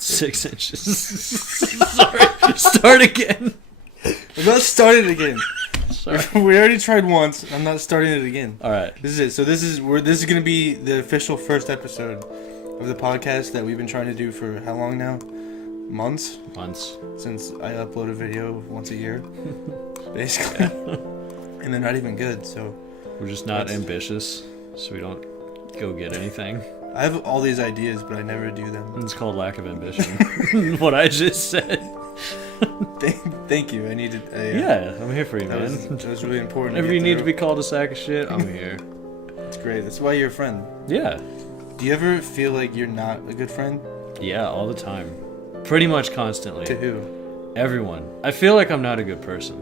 6 inches. Sorry. Start again. I'm not starting it again. Sorry. We already tried once. I'm not starting it again. All right. This is it. So this is going to be the official first episode of the podcast that we've been trying to do for how long now? Months since I upload a video once a year, basically. And they're not even good. So we're just not ambitious, so we don't go get anything. I have all these ideas, but I never do them. It's called lack of ambition. What I just said. Thank you. I needed. Yeah, I'm here for you, man. That was really important. If you need to be called a sack of shit, I'm here. It's great. That's why you're a friend. Yeah. Do you ever feel like you're not a good friend? Yeah, all the time. Pretty much constantly. To who? Everyone. I feel like I'm not a good person.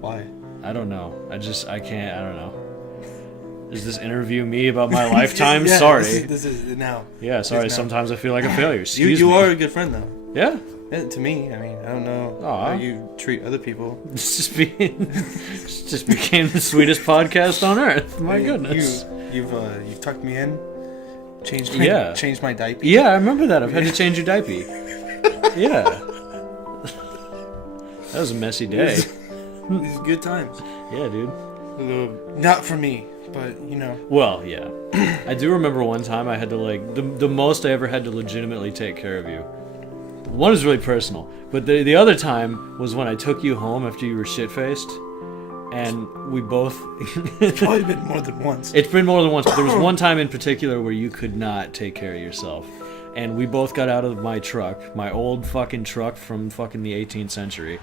Why? I don't know. I don't know. Is this interview me about my lifetime? Yeah, sorry. This is now. Yeah, sorry. Now. Sometimes I feel like a failure. Excuse you me. are a good friend, though. Yeah. To me, I mean, I don't know how you treat other people. Just became the sweetest podcast on earth. My goodness. You've tucked me in, changed my diaper. Yeah, I remember that. I've had to change your diaper. Yeah. That was a messy day. These good times. Yeah, dude. Not for me, but you know. Well, yeah. I do remember one time I had to the most I ever had to legitimately take care of you. One is really personal, but the other time was when I took you home after you were shit-faced, and we both... It's probably been more than once. It's been more than once, but there was one time in particular where you could not take care of yourself. And we both got out of my truck, my old fucking truck from fucking the 18th century,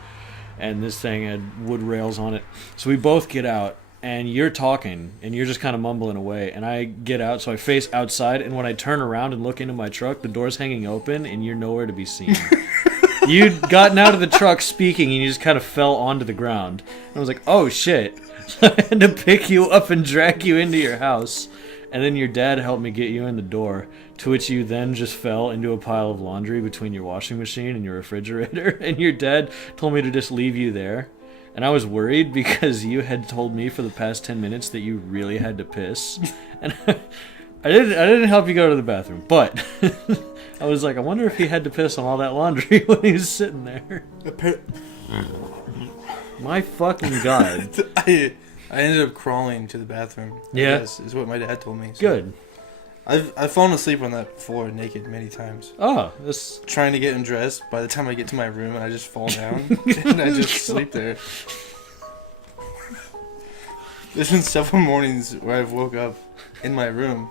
and this thing had wood rails on it. So we both get out, and you're talking, and you're just kind of mumbling away, and I get out, so I face outside, and when I turn around and look into my truck, the door's hanging open, and you're nowhere to be seen. You'd gotten out of the truck speaking, and you just kind of fell onto the ground. And I was like, oh shit. So I had to pick you up and drag you into your house, and then your dad helped me get you in the door, to which you then just fell into a pile of laundry between your washing machine and your refrigerator, and your dad told me to just leave you there. And I was worried because you had told me for the past 10 minutes that you really had to piss. And I didn't help you go to the bathroom, but I was like, I wonder if he had to piss on all that laundry when he was sitting there. My fucking God. I ended up crawling to the bathroom. Yeah. Yes, is what my dad told me. So. Good. I've fallen asleep on that floor naked many times. Oh, this... Trying to get undressed. By the time I get to my room, I just fall down and I just sleep there. There's been several mornings where I've woke up in my room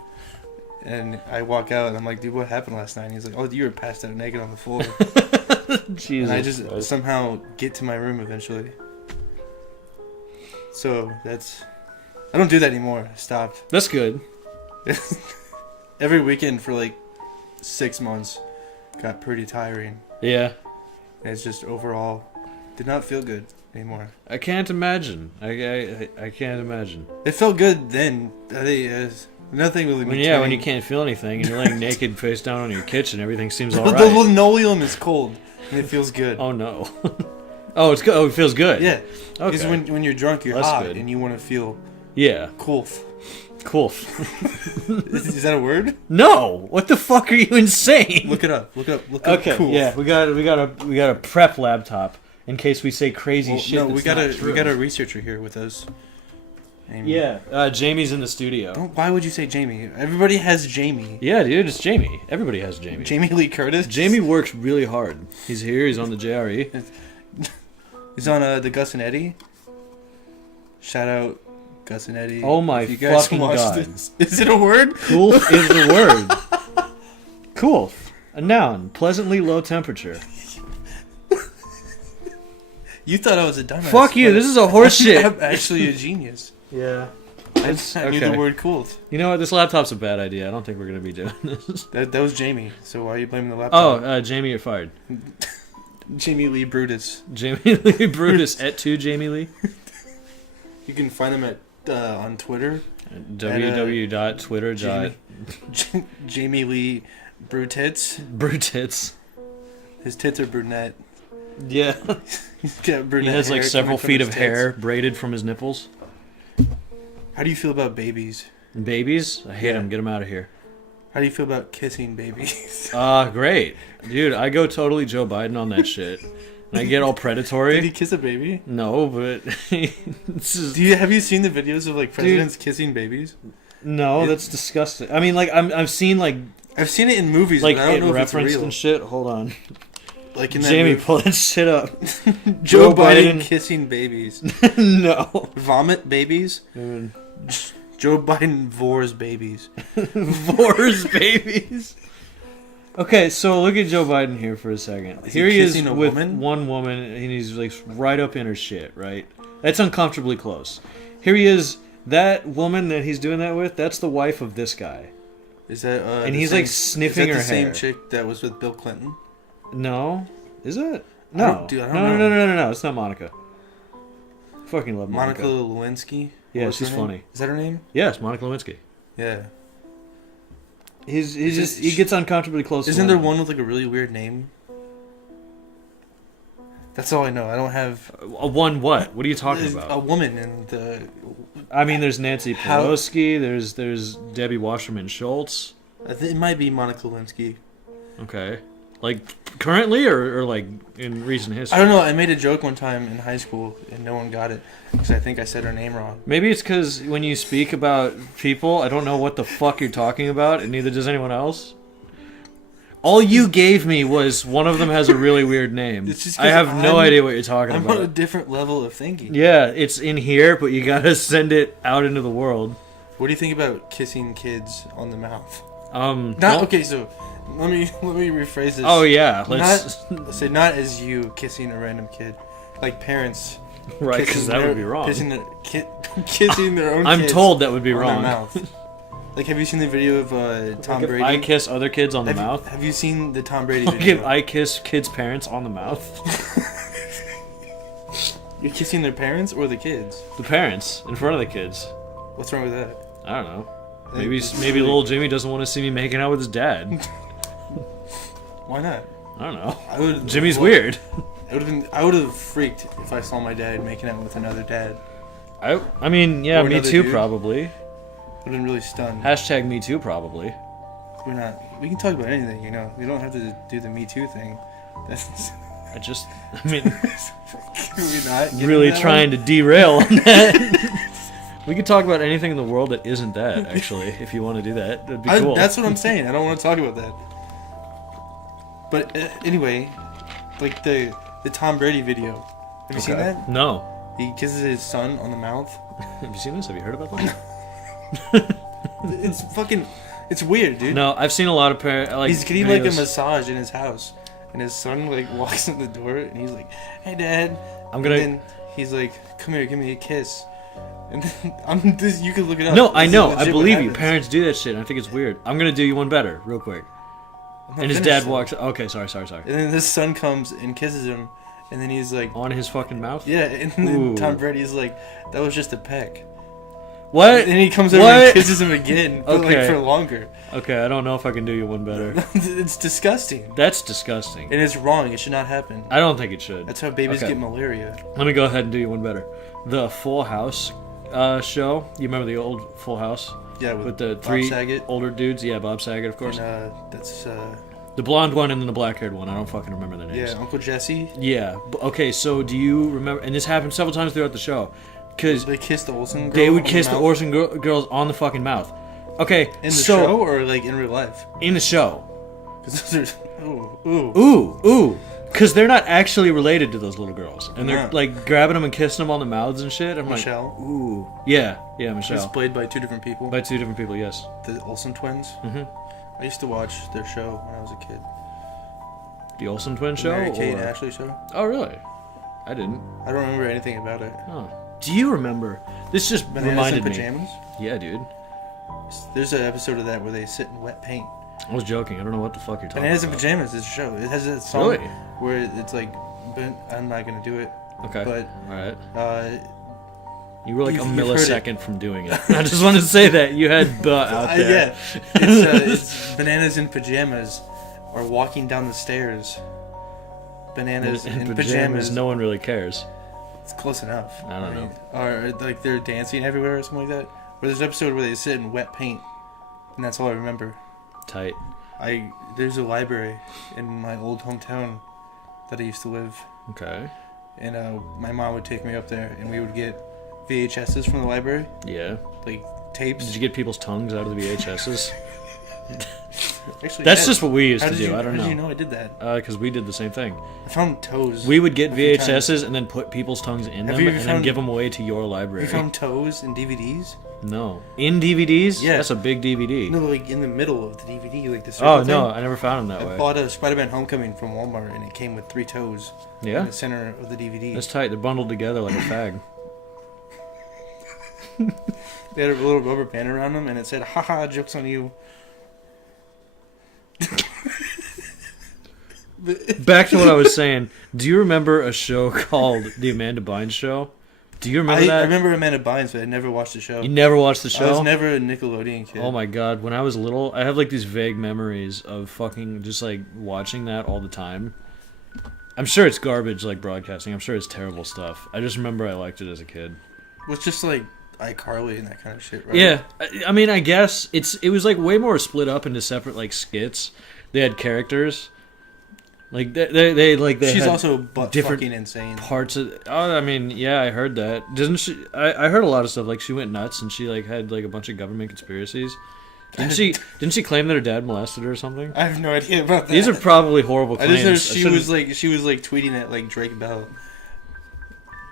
and I walk out and I'm like, dude, what happened last night? And he's like, oh, you were passed out naked on the floor. Jesus. And I just Christ. somehow get to my room eventually. So I don't do that anymore. I stopped. That's good. Every weekend for like 6 months got pretty tiring. Yeah. And it's just overall did not feel good anymore. I can't imagine. I can't imagine. It felt good then. Nothing really. When you can't feel anything and you're laying naked face down on your kitchen, everything seems alright. The linoleum is cold and it feels good. Oh no. Oh, it's good. Oh, it feels good. Yeah. Okay. Because when you're drunk, you're That's hot good. and you want to feel. Yeah. Cool. Cool. Is that a word? No. What the fuck are you insane? Look it up. Look up. Okay. Cool. Yeah. We got a prep laptop in case we say crazy shit. No, that's we got a researcher here with us. And yeah. Jamie's in the studio. Why would you say Jamie? Everybody has Jamie. Yeah, dude. It's Jamie. Everybody has Jamie. Jamie Lee Curtis. Jamie works really hard. He's here. He's on the JRE. He's on the Gus and Eddie. Shout out Gus and Eddie. Oh my fucking God. This. Is it a word? Cool is the word. Cool. A noun. Pleasantly low temperature. You thought I was a dumbass. Fuck you. This is a horse shit. I'm actually a genius. Yeah. I knew the word cool. You know what? This laptop's a bad idea. I don't think we're going to be doing this. That was Jamie. So why are you blaming the laptop? Oh, Jamie, you're fired. Jamie Lee Brutus. Jamie Lee Brutus. @2 Jamie Lee. You can find him on Twitter. www.twitter. Jamie Lee Brutits. Brutits. His tits are brunette. Yeah. He's got brunette. He has like hair several coming from feet his of tits. hair braided from his nipples. How do you feel about babies? Babies? I hate them. Get them out of here. How do you feel about kissing babies? Great. Dude, I go totally Joe Biden on that shit. And I get all predatory. Did he kiss a baby? No, but... Have you seen the videos of, like, presidents kissing babies? No, that's disgusting. I mean, like, I've seen, like... I've seen it in movies, like, but I don't know if it's referenced real. And shit. Hold on. Like in that Jamie, movie. pull that shit up. Joe Biden kissing babies. No. Vomit babies? Dude. Joe Biden vores babies. Vores babies? Okay, so look at Joe Biden here for a second. Here he is with one woman, and he's like right up in her shit, right? That's uncomfortably close. Here he is, that woman that he's doing that with, that's the wife of this guy. Is that and he's like sniffing her hair. Is that the same chick that was with Bill Clinton? No. Is it? No. I don't know. No. It's not Monica. I fucking love Monica. Monica Lewinsky? Yeah, she's funny. Is that her name? Yes, Monica Lewinsky. Yeah. He gets uncomfortably close. Isn't there one with like a really weird name? That's all I know. I don't have a one. What? What are you talking about? A woman in the. I mean, there's Nancy Pelosi. There's Debbie Wasserman Schultz. It might be Monica Lewinsky. Okay, like currently or like in recent history. I don't know. I made a joke one time in high school and no one got it because I think I said her name wrong. Maybe it's because when you speak about people, I don't know what the fuck you're talking about, and neither does anyone else. All you gave me was one of them has a really weird name. I have no idea what you're talking about. I'm on a different level of thinking. Yeah, it's in here, but you gotta send it out into the world. What do you think about kissing kids on the mouth? Okay, so let me rephrase this. Oh yeah, not as you kissing a random kid, like parents. Right, because that would be wrong. Kissing their own kids. I'm told that would be wrong. Their mouth. Like, have you seen the video of Tom Brady? I kiss other kids on the mouth? Have you seen the Tom Brady video? I kiss kids' parents on the mouth? You're kissing their parents or the kids? The parents, in front of the kids. What's wrong with that? I don't know. Maybe little Jimmy doesn't want to see me making out with his dad. Why not? I don't know. Jimmy's weird. I would have freaked if I saw my dad making out with another dad. I mean, yeah, me too, probably. I've been really stunned. Hashtag me too, probably. We can talk about anything, you know. We don't have to do the Me Too thing. Really trying to derail on that. We could talk about anything in the world that isn't that, actually, if you want to do that. That'd be cool. That's what I'm saying. I don't want to talk about that. But anyway, like the Tom Brady video. Have you seen that? No. He kisses his son on the mouth. Have you seen this? Have you heard about that? It's weird, dude. No, I've seen a lot of he's getting like a massage in his house, and his son like walks in the door, and he's like, "Hey, Dad." And then he's like, "Come here, give me a kiss." And then you can look it up. No, I know. I believe you. Parents do that shit. And I think it's weird. I'm gonna do you one better, real quick. And his dad walks. Okay, sorry. And then this son comes and kisses him, and then he's like on his fucking mouth. Yeah, and then Tom Brady's like, "That was just a peck." What? And he comes over and kisses him again, but like for longer. Okay, I don't know if I can do you one better. It's disgusting. That's disgusting. And it's wrong. It should not happen. I don't think it should. That's how babies get malaria. Let me go ahead and do you one better. The Full House show. You remember the old Full House? Yeah, with the three older dudes. Yeah, Bob Saget, of course. And that's the blonde one and then the black-haired one. I don't fucking remember their names. Yeah, Uncle Jesse. Yeah. Okay, so do you remember? And this happened several times throughout the show. Because they kissed the Olsen girls. They would kiss the Olsen girls on the fucking mouth. Okay, in the show or like in real life? In the show. Ooh. Because they're not actually related to those little girls, and they're like grabbing them and kissing them on the mouths and shit. I'm Michelle. Like, ooh. Yeah, Michelle. It's played by two different people. By two different people, yes. The Olsen twins. Mm-hmm. I used to watch their show when I was a kid. The Olsen twin show? Mary Kate and Ashley show. Oh, really? I didn't. I don't remember anything about it. Oh. Do you remember? This just reminded me. Pajamas? Yeah, dude. There's an episode of that where they sit in wet paint. I was joking. I don't know what the fuck you're talking about. Bananas in Pajamas is a show. It has a song where it's like, I'm not going to do it. Okay. But, alright. You were like a millisecond from doing it. I just wanted to say that. You had the out there. Yeah. It's Bananas in Pajamas are walking down the stairs. Bananas in pajamas. No one really cares. It's close enough. I don't know. Or like they're dancing everywhere or something like that. Or there's an episode where they sit in wet paint, and that's all I remember. Tight. There's a library in my old hometown that I used to live. Okay. And my mom would take me up there, and we would get VHSs from the library. Yeah. Like tapes. Did you get people's tongues out of the VHSs? Actually, that's just what we used to do. I don't know. How did you know I did that? Because we did the same thing. I found toes. We would get VHSs and then put people's tongues in them and then give them away to your library. You found toes in DVDs? No. In DVDs? Yeah. That's a big DVD. No, like in the middle of the DVD, like the circle thing. No, I never found them that way. I bought a Spider-Man Homecoming from Walmart, and it came with 3 toes. Yeah? In the center of the DVD. That's tight. They're bundled together like a fag. They had a little rubber band around them, and it said, "Haha, joke's on you." Back to what I was saying. Do you remember a show called The Amanda Bynes Show? Do you remember that? I remember Amanda Bynes, but I never watched the show. You never watched the show? I was never a Nickelodeon kid. Oh my god, when I was little, I have like these vague memories of fucking just like watching that all the time. I'm sure it's garbage like broadcasting. I'm sure it's terrible stuff. I just remember I liked it as a kid. It was just like iCarly and that kind of shit, right? Yeah, I mean, I guess it was like way more split up into separate like skits. They had characters. Like they She's had also different fucking insane. Parts of. Oh, I mean, yeah, I heard that. Didn't she? I heard a lot of stuff. Like she went nuts and she like had like a bunch of government conspiracies. Didn't she claim that her dad molested her or something? I have no idea about that. These are probably horrible claims. I just know she was like tweeting at like Drake Bell,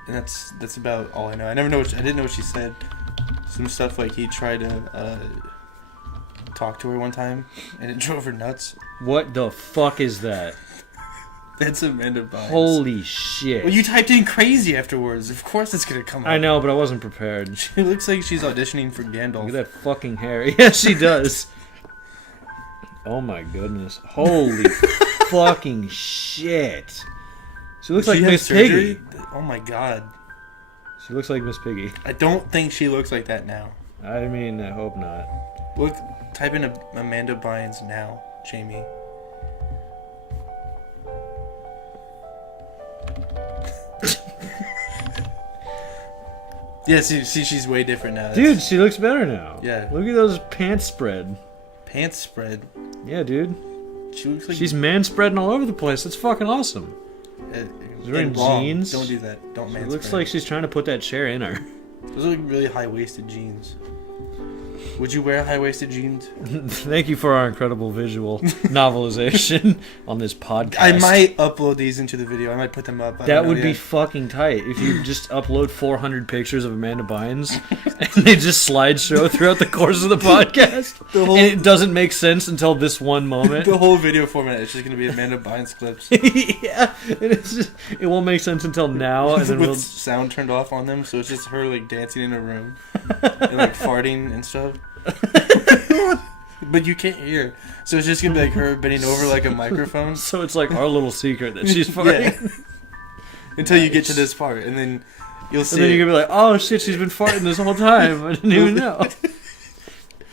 and that's about all I know. I didn't know what she said. Some stuff like he tried to talk to her one time, and it drove her nuts. What the fuck is that? That's Amanda Bynes. Holy shit. Well, you typed in crazy afterwards. Of course it's going to come up. I know, but I wasn't prepared. She looks like she's auditioning for Gandalf. Look at that fucking hair. Yeah, she does. Oh my goodness. Holy fucking shit. She looks like Miss Piggy. Oh my god. She looks like Miss Piggy. I don't think she looks like that now. I mean, I hope not. Look, type in Amanda Bynes now, Jamie. Yeah, see, she's way different now. Dude, she looks better now. Yeah. Look at those pants spread. Pants spread? Yeah, dude. She looks like... She's man spreading all over the place. That's fucking awesome. She's wearing jeans. Don't do that. Don't man It looks like she's trying to put that chair in her. Those are like really high-waisted jeans. Would you wear high-waisted jeans? Thank you for our incredible visual novelization on this podcast. I might upload these into the video. I might put them up. That would be fucking tight if you just upload 400 pictures of Amanda Bynes and they just slideshow throughout the course of the podcast. And it doesn't make sense until this one moment. The whole video format is just going to be Amanda Bynes clips. Yeah. It won't make sense until now. And then with sound turned off on them, so it's just her like dancing in a room and like farting and stuff. But you can't hear, so it's just gonna be like her bending over like a microphone. So it's like our little secret that she's farting. Yeah. Until you get to this part, and then you'll see. And then you're gonna be like, "Oh shit, she's been farting this whole time. I didn't even know."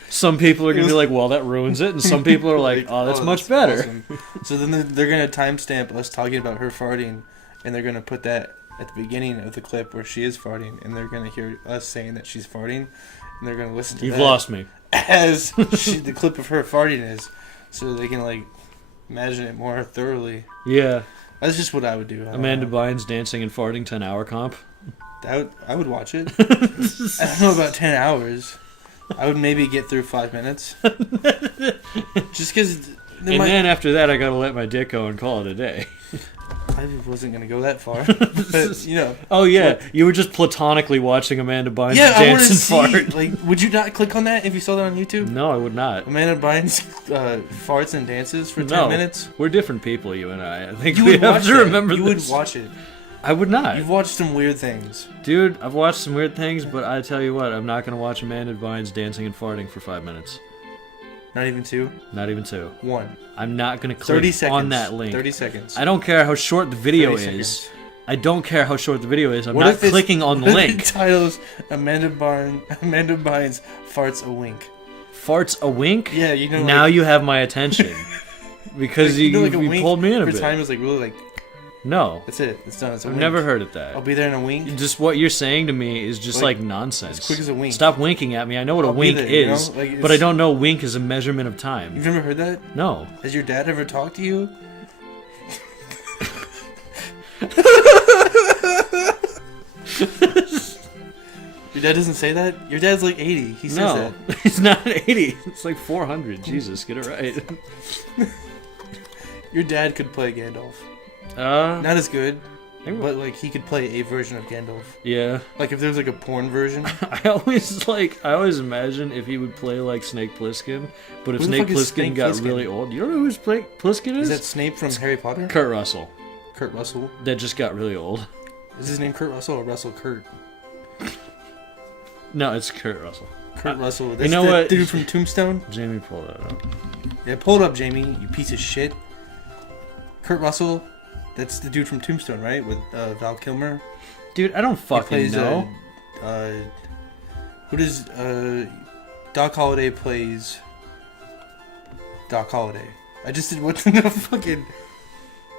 Some people are gonna be like, "Well, that ruins it," and some people are like, "Oh, that's much better." Awesome. So then they're gonna timestamp us talking about her farting, and they're gonna put that at the beginning of the clip where she is farting, and they're gonna hear us saying that she's farting. And they're gonna listen to You've that lost me. as the clip of her farting is, so they can like imagine it more thoroughly. Yeah, that's just what I would do. Amanda Bynes dancing and farting 10-hour comp. I would watch it. I don't know about 10 hours. I would maybe get through 5 minutes. Just because. Then after that, I gotta let my dick go and call it a day. I wasn't gonna go that far, but you know. Oh yeah, you were just platonically watching Amanda Bynes dance and fart. Like, would you not click on that if you saw that on YouTube? No, I would not. Amanda Bynes farts and dances for 10 minutes. We're different people, you and I. I think you we have to remember you this. You would watch it. I would not. You've watched some weird things, dude. I've watched some weird things, but I tell you what, I'm not gonna watch Amanda Bynes dancing and farting for 5 minutes. Not even 2? Not even 2. 1. I'm not going to click on that link. 30 seconds. I don't care how short the video is. I don't care how short the video is. I'm not clicking on the link. The title's Amanda Bynes farts a wink. Farts a wink? Yeah, you know. Now you have my attention. Because you pulled me in a bit. For time was like really like... No. That's it. It's done. It's a I've wink. never heard of that. I'll be there in a wink. Just what you're saying to me is just like nonsense. As quick as a wink. Stop winking at me. I know what a wink there, is, you know? Like, but I don't know wink is a measurement of time. You've never heard that? No. Has your dad ever talked to you? Your dad doesn't say that? Your dad's like 80. He says No, that. he's not 80. It's like 400. Jesus, get it right. Your dad could play Gandalf. Not Not as good, but like he could play a version of Gandalf. Yeah. Like if there was like a porn version. I always imagine if he would play like Snake Plissken, but if Who the Snake fuck is Plissken Snake got Plissken? really old, you don't know who Snake Plissken is? Is that Snape from Harry Potter? Kurt Russell. Kurt Russell. That just got really old. Is his name Kurt Russell or Russell Kurt? No, it's Kurt Russell. Kurt Russell. That's you know the what? dude from Tombstone? Jamie, pull that up. Yeah, pull it up, Jamie, you piece of shit. Kurt Russell, that's the dude from Tombstone, right? With Val Kilmer. Dude, I don't He fucking plays, know. Who does Doc Holliday plays Doc Holliday? I just did what's in the fucking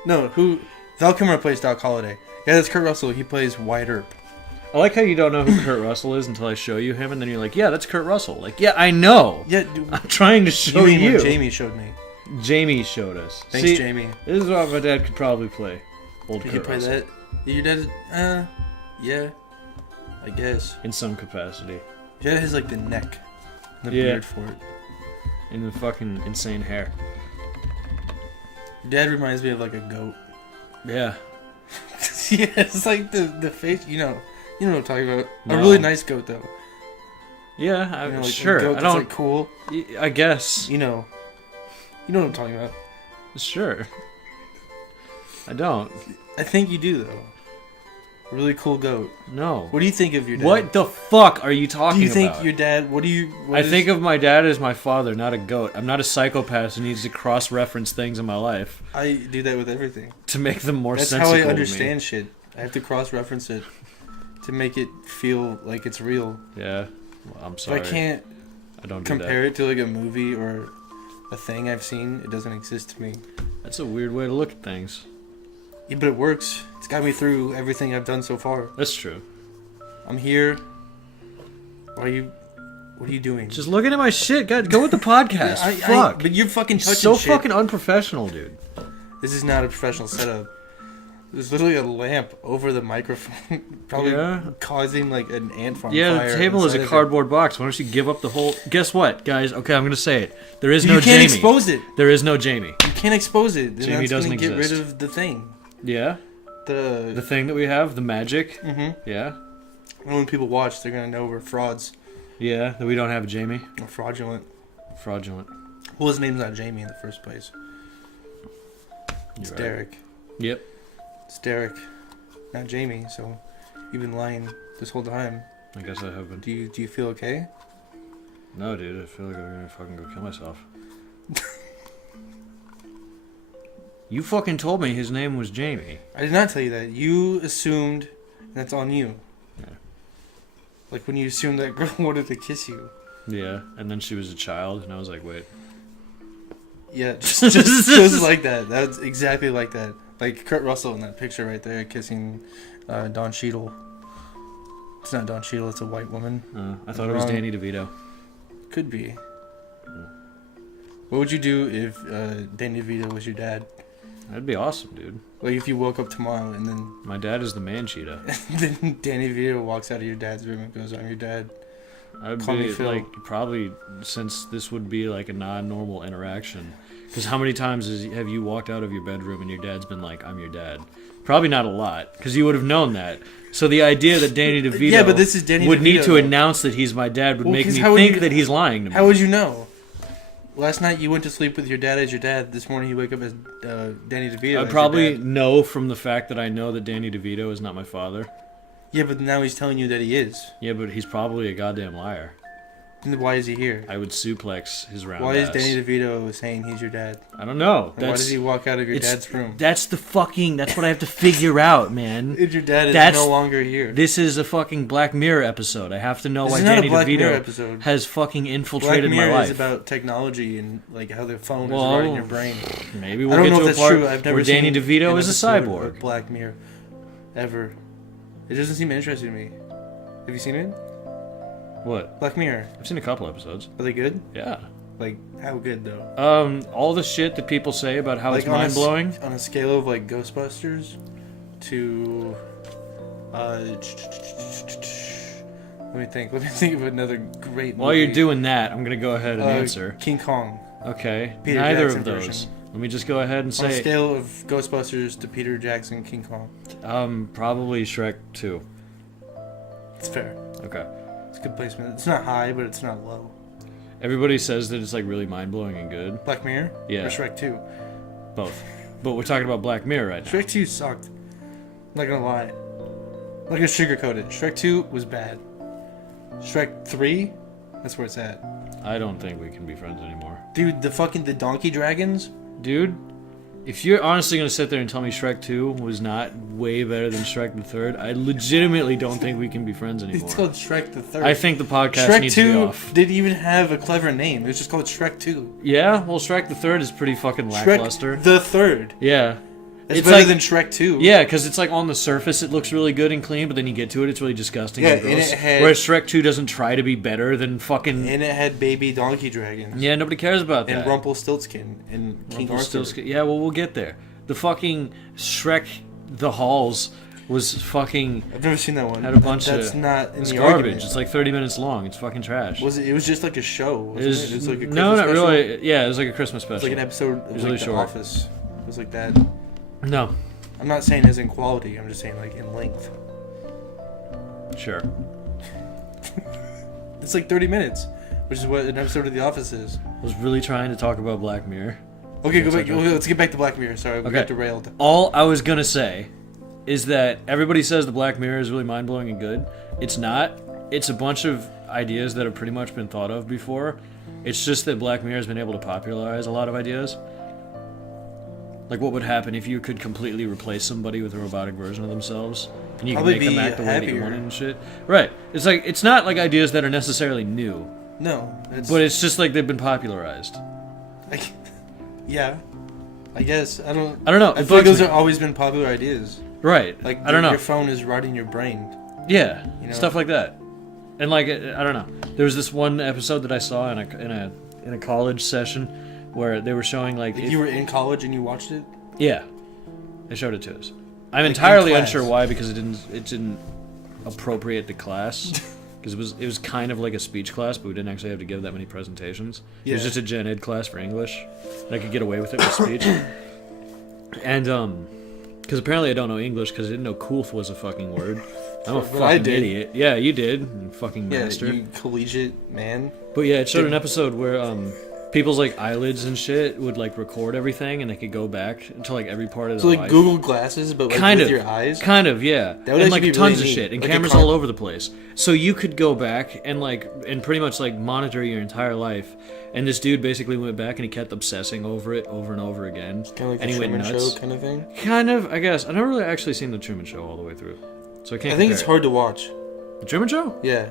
who Val Kilmer plays Doc Holliday. Yeah, that's Kurt Russell. He plays Wyatt Earp. I like how you don't know who Kurt Russell is until I show you him, and then you're like, yeah, that's Kurt Russell. Like, yeah, I know. Yeah, dude, I'm trying to show you. you. Mean Jamie showed me. Jamie showed us. Thanks, See, Jamie. This is what my dad could probably play. Old He Kurt could play Russell. that. Your dad, yeah, I guess. In some capacity. Your dad has like the neck, the Yeah. beard for it. And the fucking insane hair. Your dad reminds me of like a goat. Yeah. Yeah, it's like the face. You know what I'm talking about. No. A really nice goat though. Yeah, You know, like a sure. goat I that's, don't. like, cool. I guess. You know what I'm talking about. Sure. I don't. I think you do though. A really cool goat. No. What do you think of your dad? What the fuck are you talking do you think about? your dad? What do you? What I is- think of my dad as my father, not a goat. I'm not a psychopath who needs to cross-reference things in my life I do that with everything. to make them more That's how sensible I to me. understand shit. I have to cross-reference it to make it feel like it's real. Yeah. Well, I'm If sorry. I can't I don't do compare it to like a movie or a thing I've seen, it doesn't exist to me. that. That's a weird way to look at things. Yeah, but it works. It's got me through everything I've done so far. That's true. I'm here. What are you doing? Just looking at my shit. God, go with the podcast. Fuck. But you're fucking touching so shit. fucking unprofessional, dude. This is not a professional setup. There's literally a lamp over the microphone, probably Yeah. causing like an ant farm Yeah, fire. the table is inside a of it. cardboard box. Why don't you give up the whole... Guess what, guys? Okay, I'm going to say it. There is no You can't Jamie. expose it. There is no Jamie. You can't expose it. Then Jamie that's doesn't gonna get exist. rid of the thing. Yeah? The The thing that we have, the magic. mm-hmm. Yeah? When people watch, they're gonna know we're frauds. Yeah, that we don't have a Jamie. We're fraudulent. Fraudulent. Well, his name's not Jamie in the first place. It's You're right. Derek. Yep. It's Derek, not Jamie. So you've been lying this whole time. I guess I have been. Do you feel okay? No, dude. I feel like I'm going to fucking go kill myself. You fucking told me his name was Jamie. I did not tell you that. You assumed, and that's on you. Yeah. Like when you assumed that girl wanted to kiss you. Yeah, and then she was a child, and I was like, wait. Yeah, just like that. That's exactly like that. Like Kurt Russell in that picture right there, kissing Don Cheadle. It's not Don Cheadle. It's a white woman. I thought it was Wrong. Danny DeVito. Could be. What would you do if Danny DeVito was your dad? That'd be awesome, dude. Like if you woke up tomorrow and then My dad is the man cheetah. then Danny DeVito walks out of your dad's room and goes, "I'm your dad." I'd Call me be Phil. like, probably, since this would be like a non-normal interaction. Because how many times have you walked out of your bedroom and your dad's been like, I'm your dad? Probably not a lot, because you would have known that. So the idea that Danny DeVito Yeah, but this is Danny would need DeVito, to though. announce that he's my dad would Well, make 'cause me how would think you- that he's lying to me. How would you know? Last night you went to sleep with your dad as your dad. This morning you wake up as Danny DeVito. I as probably your dad. know from the fact that I know that Danny DeVito is not my father. Yeah, but now he's telling you that he is. Yeah, but he's probably a goddamn liar. Then why is he here? I would suplex his round Why is ass. Danny DeVito saying he's your dad? I don't know. Why does he walk out of your dad's room? That's what I have to figure out, man. If your dad is no longer here. This is a fucking Black Mirror episode. I have to know This why is not a Danny Black Mirror DeVito episode. has fucking infiltrated Black Mirror my life. is about technology and like how the phone is running your brain. Maybe we'll get to a part where Danny DeVito is a cyborg. Black Mirror, ever. It doesn't seem interesting to me. Have you seen it? What? Black Mirror. I've seen a couple episodes. Are they good? Yeah. Like, how good though? All the shit that people say about how like it's mind blowing. On a scale of like Ghostbusters to, let me think of another great movie. While you're doing that, I'm gonna go ahead and answer. King Kong. Okay. Peter Neither Jackson of those. version. Let me just go ahead and say. On a scale of Ghostbusters to Peter Jackson, King Kong. Probably Shrek 2. It's fair. Okay. It's a good placement. It's not high, but it's not low. Everybody says that it's like really mind blowing and good. Black Mirror? Yeah. Or Shrek 2? Both. But we're talking about Black Mirror right now. Shrek 2 sucked. I'm not gonna lie. I'm not gonna sugarcoat it. Shrek 2 was bad. Shrek 3? That's where it's at. I don't think we can be friends anymore. Dude, the donkey dragons? Dude, if you're honestly going to sit there and tell me Shrek 2 was not way better than Shrek the Third, I legitimately don't think we can be friends anymore. It's called Shrek the Third. I think the podcast Shrek needs 2 to be off. didn't even have a clever name. It was just called Shrek 2. Yeah? Well, Shrek the Third is pretty fucking lackluster. Shrek the Third. Yeah. It's better than Shrek 2. Yeah, because it's like on the surface it looks really good and clean, but then you get to it, it's really disgusting and gross. Whereas Shrek 2 doesn't try to be better than fucking... And it had baby donkey dragons. Yeah, nobody cares about that. And Rumpelstiltskin and King Arthur. Yeah, well, we'll get there. The fucking Shrek The Halls was fucking... I've never seen that one. Had a bunch That's of... not in it's the garbage. argument. It's like 30 minutes long. It's fucking trash. It was just like a show, wasn't it? It was like a Christmas no, not special. really. Yeah, it was like a Christmas special. It was like an episode of really like The short. Office. It was like that. No. I'm not saying as in quality. I'm just saying like in length. Sure. It's like 30 minutes, which is what an episode of The Office is. I was really trying to talk about Black Mirror. Okay, go back. Let's get back to Black Mirror. Sorry, we got derailed. All I was gonna say is that everybody says the Black Mirror is really mind blowing and good. It's not. It's a bunch of ideas that have pretty much been thought of before. It's just that Black Mirror has been able to popularize a lot of ideas. Like what would happen if you could completely replace somebody with a robotic version of themselves, and you can make them act the way that you wanted and shit. Right. It's like it's not like ideas that are necessarily new. No. But it's just like they've been popularized. Yeah. I guess I don't know. I feel like those have always been popular ideas. Right. Like I don't know. Your phone is rotting your brain. Yeah. You know? Stuff like that. And like I don't know. There was this one episode that I saw in a college session where they were showing like you were in college and you watched it? Yeah. They showed it to us. I'm entirely unsure why, because it didn't appropriate the class. Because it was kind of like a speech class, but we didn't actually have to give that many presentations. Yeah. It was just a gen ed class for English. And I could get away with it with speech. And because apparently I don't know English because I didn't know "coolth" was a fucking word. I'm a fucking idiot. Yeah, you did, you fucking master. Yeah, you collegiate man. But yeah, it showed an episode where people's like eyelids and shit would like record everything, and they could go back to like every part of their life. So like Google Glasses, but like with your eyes. Kind of, yeah. That would and like be tons really of shit, and like cameras all over the place. So you could go back and pretty much like monitor your entire life. And this dude basically went back and he kept obsessing over it over and over again. Kind of like and the he Truman went nuts. Show kind of thing. Kind of, I guess. I've never really actually seen the Truman Show all the way through, so I can't. I think it's hard to watch. The Truman Show? Yeah.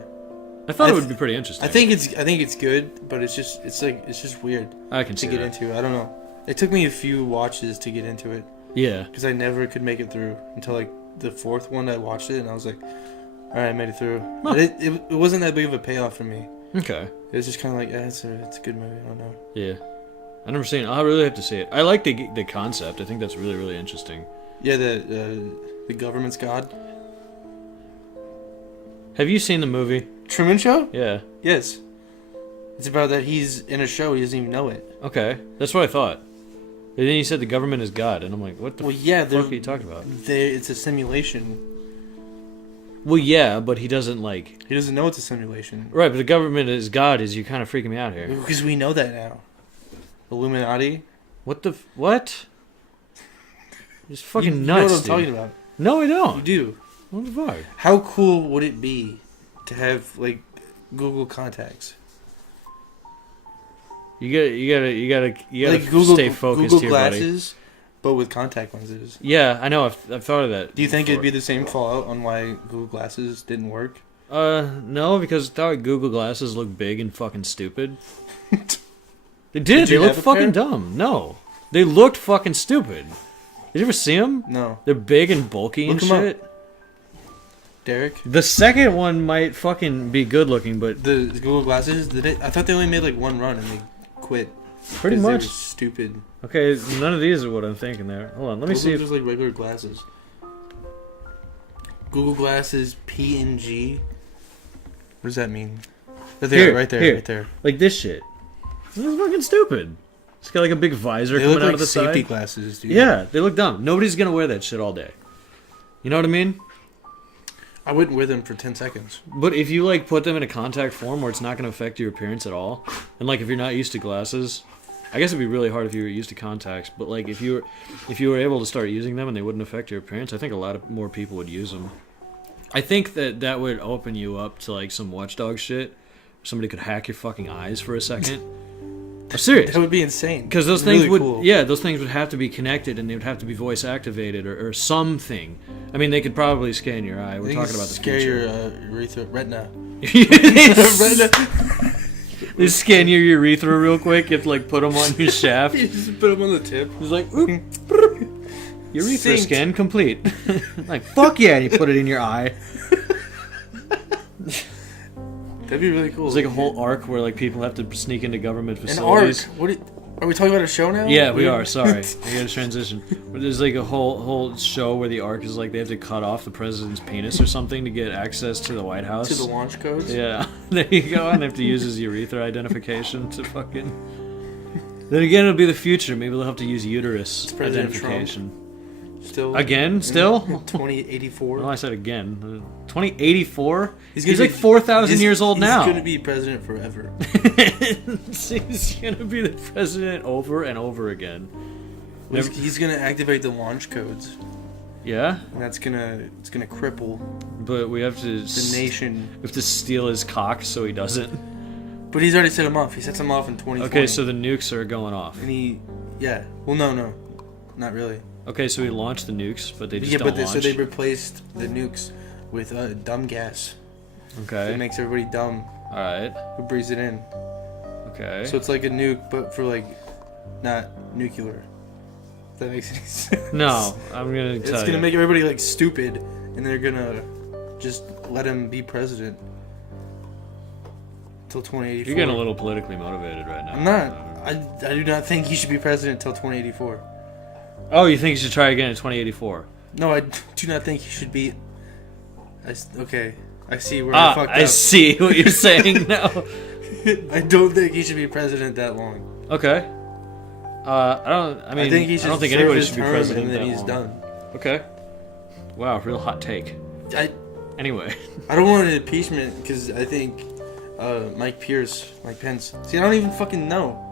I thought it would be pretty interesting. I think it's good, but it's just weird. I can to get into. I don't know. It took me a few watches to get into it. Yeah. Because I never could make it through until like the fourth one. I watched it and I was like, all right, I made it through. Huh. But it wasn't that big of a payoff for me. Okay. It was just kind of like, yeah, it's a good movie. I don't know. Yeah. I've never seen it. I'll really have to see it. I like the concept. I think that's really, really interesting. Yeah, the government's God. Have you seen the movie Truman Show? Yeah. Yes. It's about that he's in a show, he doesn't even know it. Okay. That's what I thought. And then you said the government is God, and I'm like, what the fuck are you talking about? It's a simulation. Well, yeah, but he doesn't like... He doesn't know it's a simulation. Right, but the government is God is you kind of freaking me out here. Because we know that now. Illuminati. What the... What? It's fucking nuts, You know what I'm talking about. No, I don't. You do. What the fuck? How cool would it be to have, like, Google contacts? You gotta like Google, stay focused Google here, glasses, but with contact lenses. buddy. Yeah, I know. I've thought of that. Do you think before. it'd be the same fallout on why Google glasses didn't work? No, because I thought Google glasses look big and fucking stupid. They did. They look fucking dumb. No, they looked fucking stupid. Did you ever see them? No. They're big and bulky and shit. Derek? The second one might fucking be good looking, but the Google glasses, I thought they only made like one run and they quit. Pretty much. They were stupid. Okay, none of these are what I'm thinking there. Hold on, let me see. Just like regular glasses. Google glasses P&G. What does that mean? There, right there, right there. Like this shit. This is fucking stupid. It's got like a big visor coming out of the side. They look like safety glasses, dude. Yeah, they look dumb. Nobody's gonna wear that shit all day. You know what I mean? I wouldn't wear them for 10 seconds. But if you like put them in a contact form where it's not gonna affect your appearance at all, and like if you're not used to glasses, I guess it'd be really hard if you were used to contacts. But like if you were able to start using them and they wouldn't affect your appearance, I think a lot of more people would use them. I think that would open you up to like some watchdog shit. Somebody could hack your fucking eyes for a second. I'm serious. That would be insane. Because those things really would, cool. Yeah, those things would have to be connected and they would have to be voice activated or something. I mean, they could probably scan your eye. We're talking about the future. Scare your retina. They scan your urethra real quick. You have to like put them on your shaft. You just put them on the tip. It's like, oop, urethra scan complete. Like, fuck yeah, and you put it in your eye. That'd be really cool. It's like a whole arc where like people have to sneak into government An facilities. arc? Are we talking about a show now? Yeah, we are. Sorry, I got to transition. But there's like a whole show where the arc is like they have to cut off the president's penis or something to get access to the White House. To the launch codes. Yeah, there you go. And they have to use his urethra identification to fucking. Then again, it'll be the future. Maybe they'll have to use uterus identification. Still. Again? Still? 2084. No, I said again. 2084? He's like 4,000 years old now. He's going to be president forever. He's going to be the president over and over again. He's going to activate the launch codes. Yeah? And it's gonna cripple. But we have to... The nation. We have to steal his cock so he doesn't. But he's already set him off. He sets him off in 2020. Okay, so the nukes are going off. And yeah. Well, no. Not really. Okay, so he launched the nukes, but they just don't launch. So they replaced the nukes with dumb gas. Okay. It makes everybody dumb. Alright. Who breathes it in. Okay. So it's like a nuke, but for like, not nuclear. If that makes any sense. No, I'm gonna tell you. It's gonna make everybody like stupid, and they're gonna just let him be president. Till 2084. You're getting a little politically motivated right now. I'm not. I do not think he should be president till 2084. Oh, you think he should try again in 2084? No, I do not think he should be. Okay, I see where I fucked up. I see what you're saying now. I don't think he should be president that long. Okay. I think he should. I don't think anybody should be president and then that he's long. done. Okay. Wow, real hot take. Anyway. I don't want an impeachment because I think Mike Pence. See, I don't even fucking know.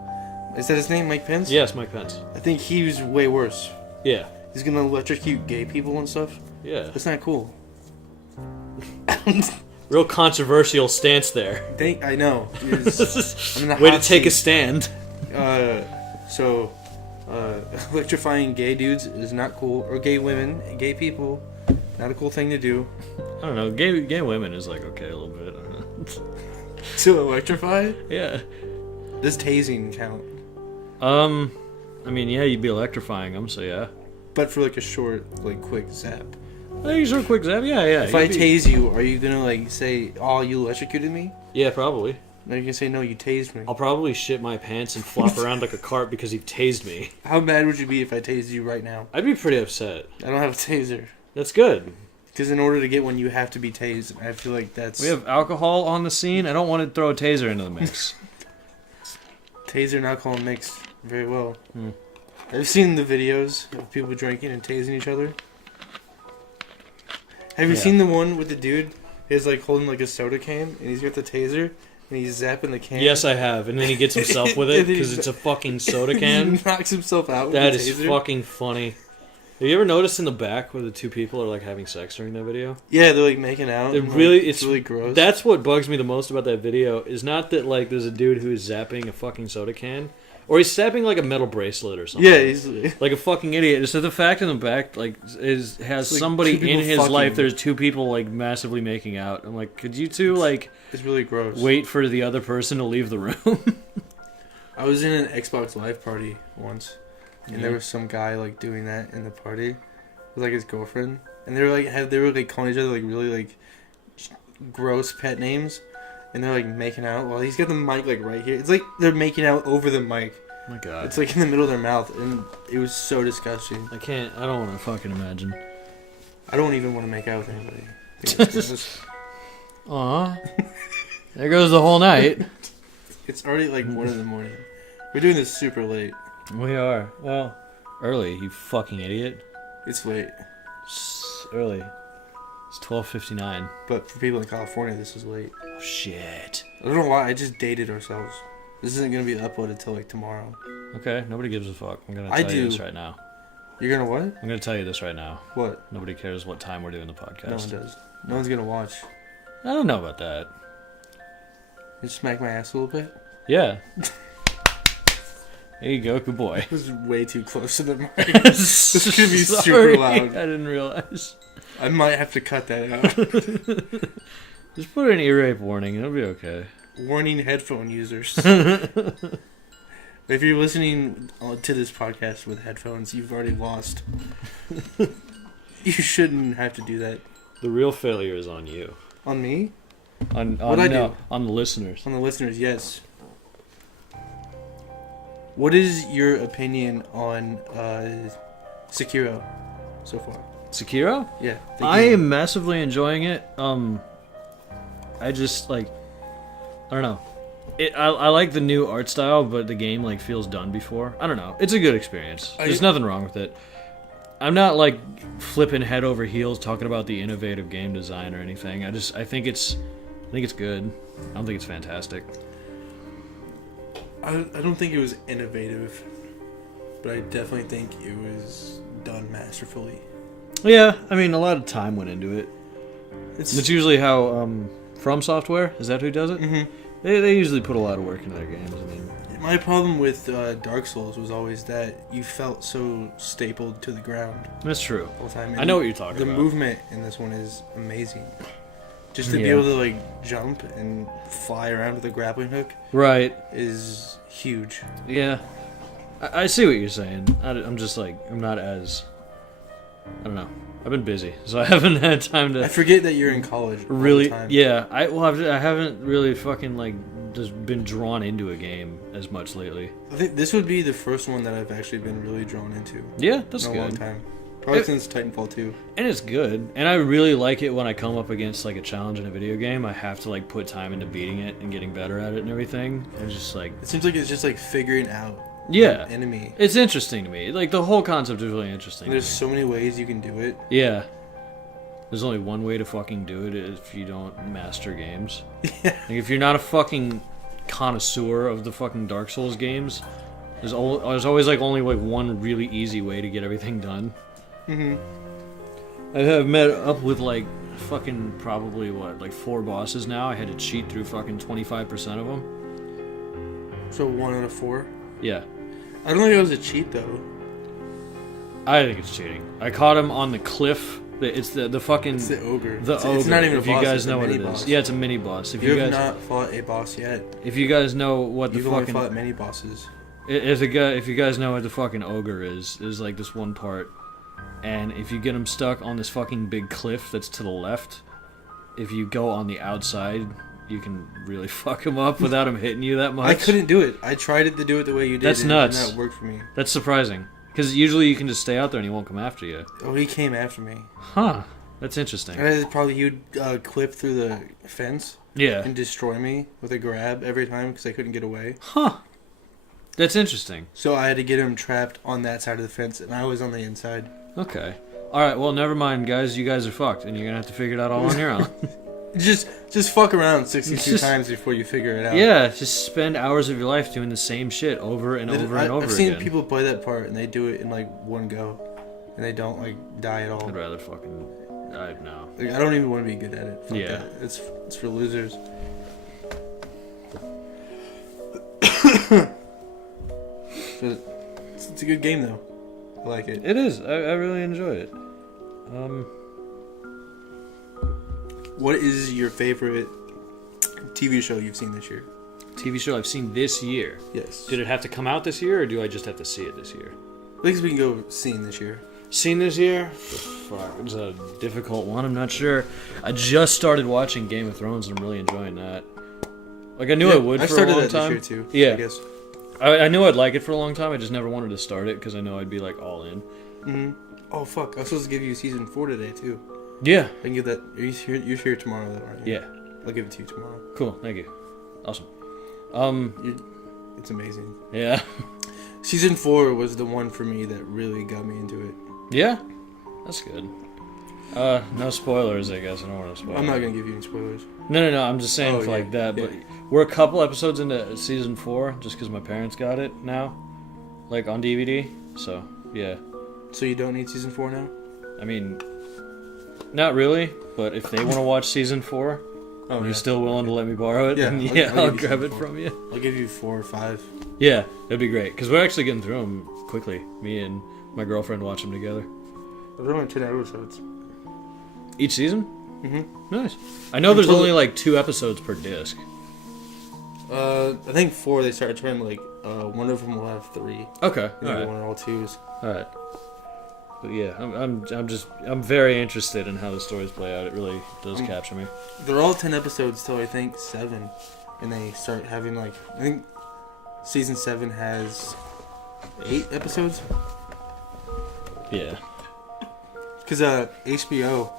Is that his name, Mike Pence? Yes, Mike Pence. I think he was way worse. Yeah. He's gonna electrocute gay people and stuff. Yeah. That's not cool. Real controversial stance there. I know. Way to take a stand. Electrifying gay dudes is not cool, or gay women, gay people, not a cool thing to do. I don't know. Gay women is like okay a little bit. I don't know. To electrify? Yeah. Does tasing count? I mean, yeah, you'd be electrifying them, so yeah. But for like a short, like quick zap. I think a quick zap, yeah. If I tase you, are you gonna like say, "Oh, you electrocuted me"? Yeah, probably. No, you can say, "No, you tased me." I'll probably shit my pants and flop around like a cart because you tased me. How mad would you be if I tased you right now? I'd be pretty upset. I don't have a taser. That's good. Because in order to get one, you have to be tased. I feel like that's... We have alcohol on the scene. I don't want to throw a taser into the mix. Taser and alcohol mixed very well. I've seen the videos of people drinking and tasing each other. Have you seen the one with the dude? He's like holding like a soda can, and he's got the taser, and he's zapping the can. Yes, I have. And then he gets himself with it because it's a fucking soda can. He knocks himself out. That with the is taser. fucking funny. Have you ever noticed in the back where the two people are like having sex during that video? Yeah, they're like making out. It's really gross. That's what bugs me the most about that video. Is not that like there's a dude who's zapping a fucking soda can, or he's zapping like a metal bracelet or something. Yeah, he's like a fucking idiot. It's that the fact in the back has like somebody in his fucking. life. There's two people like massively making out. I'm like, could you two like? It's really gross. Wait for the other person to leave the room. I was in an Xbox Live party once, and there was some guy like doing that in the party. With like his girlfriend, and they were like calling each other like really like gross pet names, and they're like making out while he's got the mic like right here. It's like they're making out over the mic. Oh my god! It's like in the middle of their mouth, and it was so disgusting. I don't want to fucking imagine. I don't even want to make out with anybody. Aw, there goes the whole night. It's already like 1 a.m. We're doing this super late. We are. Well, early. You fucking idiot. It's late. It's early. It's 12:59. But for people in California, this is late. Oh shit. I don't know why. I just dated ourselves. This isn't gonna be uploaded till like tomorrow. Okay. Nobody gives a fuck. I'm gonna tell you this right now. You're gonna what? I'm gonna tell you this right now. What? Nobody cares what time we're doing the podcast. No one does. No one's gonna watch. I don't know about that. You smack my ass a little bit? Yeah. There you go, good boy. This is way too close to the mic. This is gonna be super loud. I didn't realize. I might have to cut that out. Just put an ear rape warning, it'll be okay. Warning headphone users. If you're listening to this podcast with headphones, you've already lost. You shouldn't have to do that. The real failure is on you. On me? On the listeners. On the listeners, yes. What is your opinion on Sekiro so far? Sekiro? Yeah. I am massively enjoying it. I just like, I don't know. I like the new art style, but the game like feels done before. I don't know. It's a good experience. There's nothing wrong with it. I'm not like flipping head over heels talking about the innovative game design or anything. I think it's good. I don't think it's fantastic. I don't think it was innovative, but I definitely think it was done masterfully. Yeah, I mean, a lot of time went into it. That's usually how From Software, is that who does it? Mm-hmm. They usually put a lot of work into their games. I mean, my problem with Dark Souls was always that you felt so stapled to the ground. That's true. All the time. I know what you're talking about. The movement in this one is amazing. Just to be able to like jump and fly around with a grappling hook, right, is huge. Yeah, I see what you're saying. I'm just like, I'm not as, I don't know. I've been busy, so I haven't had time to. I forget that you're in college. Really? All the time. Yeah. I haven't really fucking like just been drawn into a game as much lately. I think this would be the first one that I've actually been really drawn into. Yeah, that's good. In a long time. Probably since Titanfall 2. And it's good. And I really like it when I come up against like a challenge in a video game. I have to like put time into beating it and getting better at it and everything. It's just like, it seems like it's just like figuring out an enemy. It's interesting to me. Like the whole concept is really interesting. And there's so many ways you can do it. Yeah. There's only one way to fucking do it if you don't master games. Yeah. Like if you're not a fucking connoisseur of the fucking Dark Souls games, there's always like only like one really easy way to get everything done. Mm-hmm. I have met up with like fucking probably like 4 bosses now. I had to cheat through fucking 25% of them. So 1 out of 4? Yeah. I don't think it was a cheat though. I think it's cheating. I caught him on the cliff. It's the fucking... It's the ogre. The ogre. It's not even a boss. If you guys it's know what it boss. is. Yeah, it's a mini boss. If you guys have not fought a boss yet. If you guys know what the You've fucking... only fought mini bosses. If you guys know what the fucking ogre is, there's like this one part, and if you get him stuck on this fucking big cliff that's to the left, if you go on the outside, you can really fuck him up without him hitting you that much. I couldn't do it. I tried to do it the way you did. That's nuts. And that worked for me. That's surprising. Because usually you can just stay out there and he won't come after you. Oh, he came after me. Huh. That's interesting. Probably he would clip through the fence. Yeah. And destroy me with a grab every time because I couldn't get away. Huh. That's interesting. So I had to get him trapped on that side of the fence, and I was on the inside. Okay. Alright, well, never mind, guys. You guys are fucked, and you're going to have to figure it out all on your own. Just fuck around 62 times before you figure it out. Yeah, just spend hours of your life doing the same shit over and over and over again. I've seen people play that part, and they do it in, like, one go. and they don't like die at all. I'd rather fucking die now. Like, I don't even want to be good at it. Fuck Yeah. that. It's for losers. It's a good game though. I like it. It is. I really enjoy it. What is your favorite TV show you've seen this year? TV show I've seen this year. Yes. Did it have to come out this year, or do I just have to see it this year? I think we can go seen this year. Seen this year? Fuck, it's a difficult one. I'm not sure. I just started watching Game of Thrones, and I'm really enjoying that. Like, I knew I would for a long time. I started that this year, too. Yeah. I guess. I knew I'd like it for a long time. I just never wanted to start it because I know I'd be, like, all in. Mm-hmm. Oh, fuck. I was supposed to give you season 4 today, too. Yeah. I can give that... You're here tomorrow, though, aren't you? Yeah. I'll give it to you tomorrow. Cool. Thank you. Awesome. It's amazing. Yeah. Season 4 was the one for me that really got me into it. Yeah? That's good. No spoilers, I guess. I don't want to spoil. I'm not going to give you any spoilers. No. I'm just saying like that. But we're a couple episodes into season 4 just because my parents got it now. Like on DVD. So, yeah. So you don't need season 4 now? I mean, not really. But if they want to watch season 4, you're still willing to let me borrow it? Yeah, I'll grab it from you. I'll give you 4 or 5. Yeah, that'd be great. Because we're actually getting through them quickly. Me and my girlfriend watch them together. There's only 10 episodes. Each season? Mm-hmm. Nice. I know there's only like 2 episodes per disc. I think 4 they started turning like one of them will have 3. Okay. And the other one are all 2s. All right. But yeah, I'm very interested in how the stories play out. It really does capture me. They're all 10 episodes till I think 7, and they start having like I think season 7 has 8 episodes. Yeah. Because HBO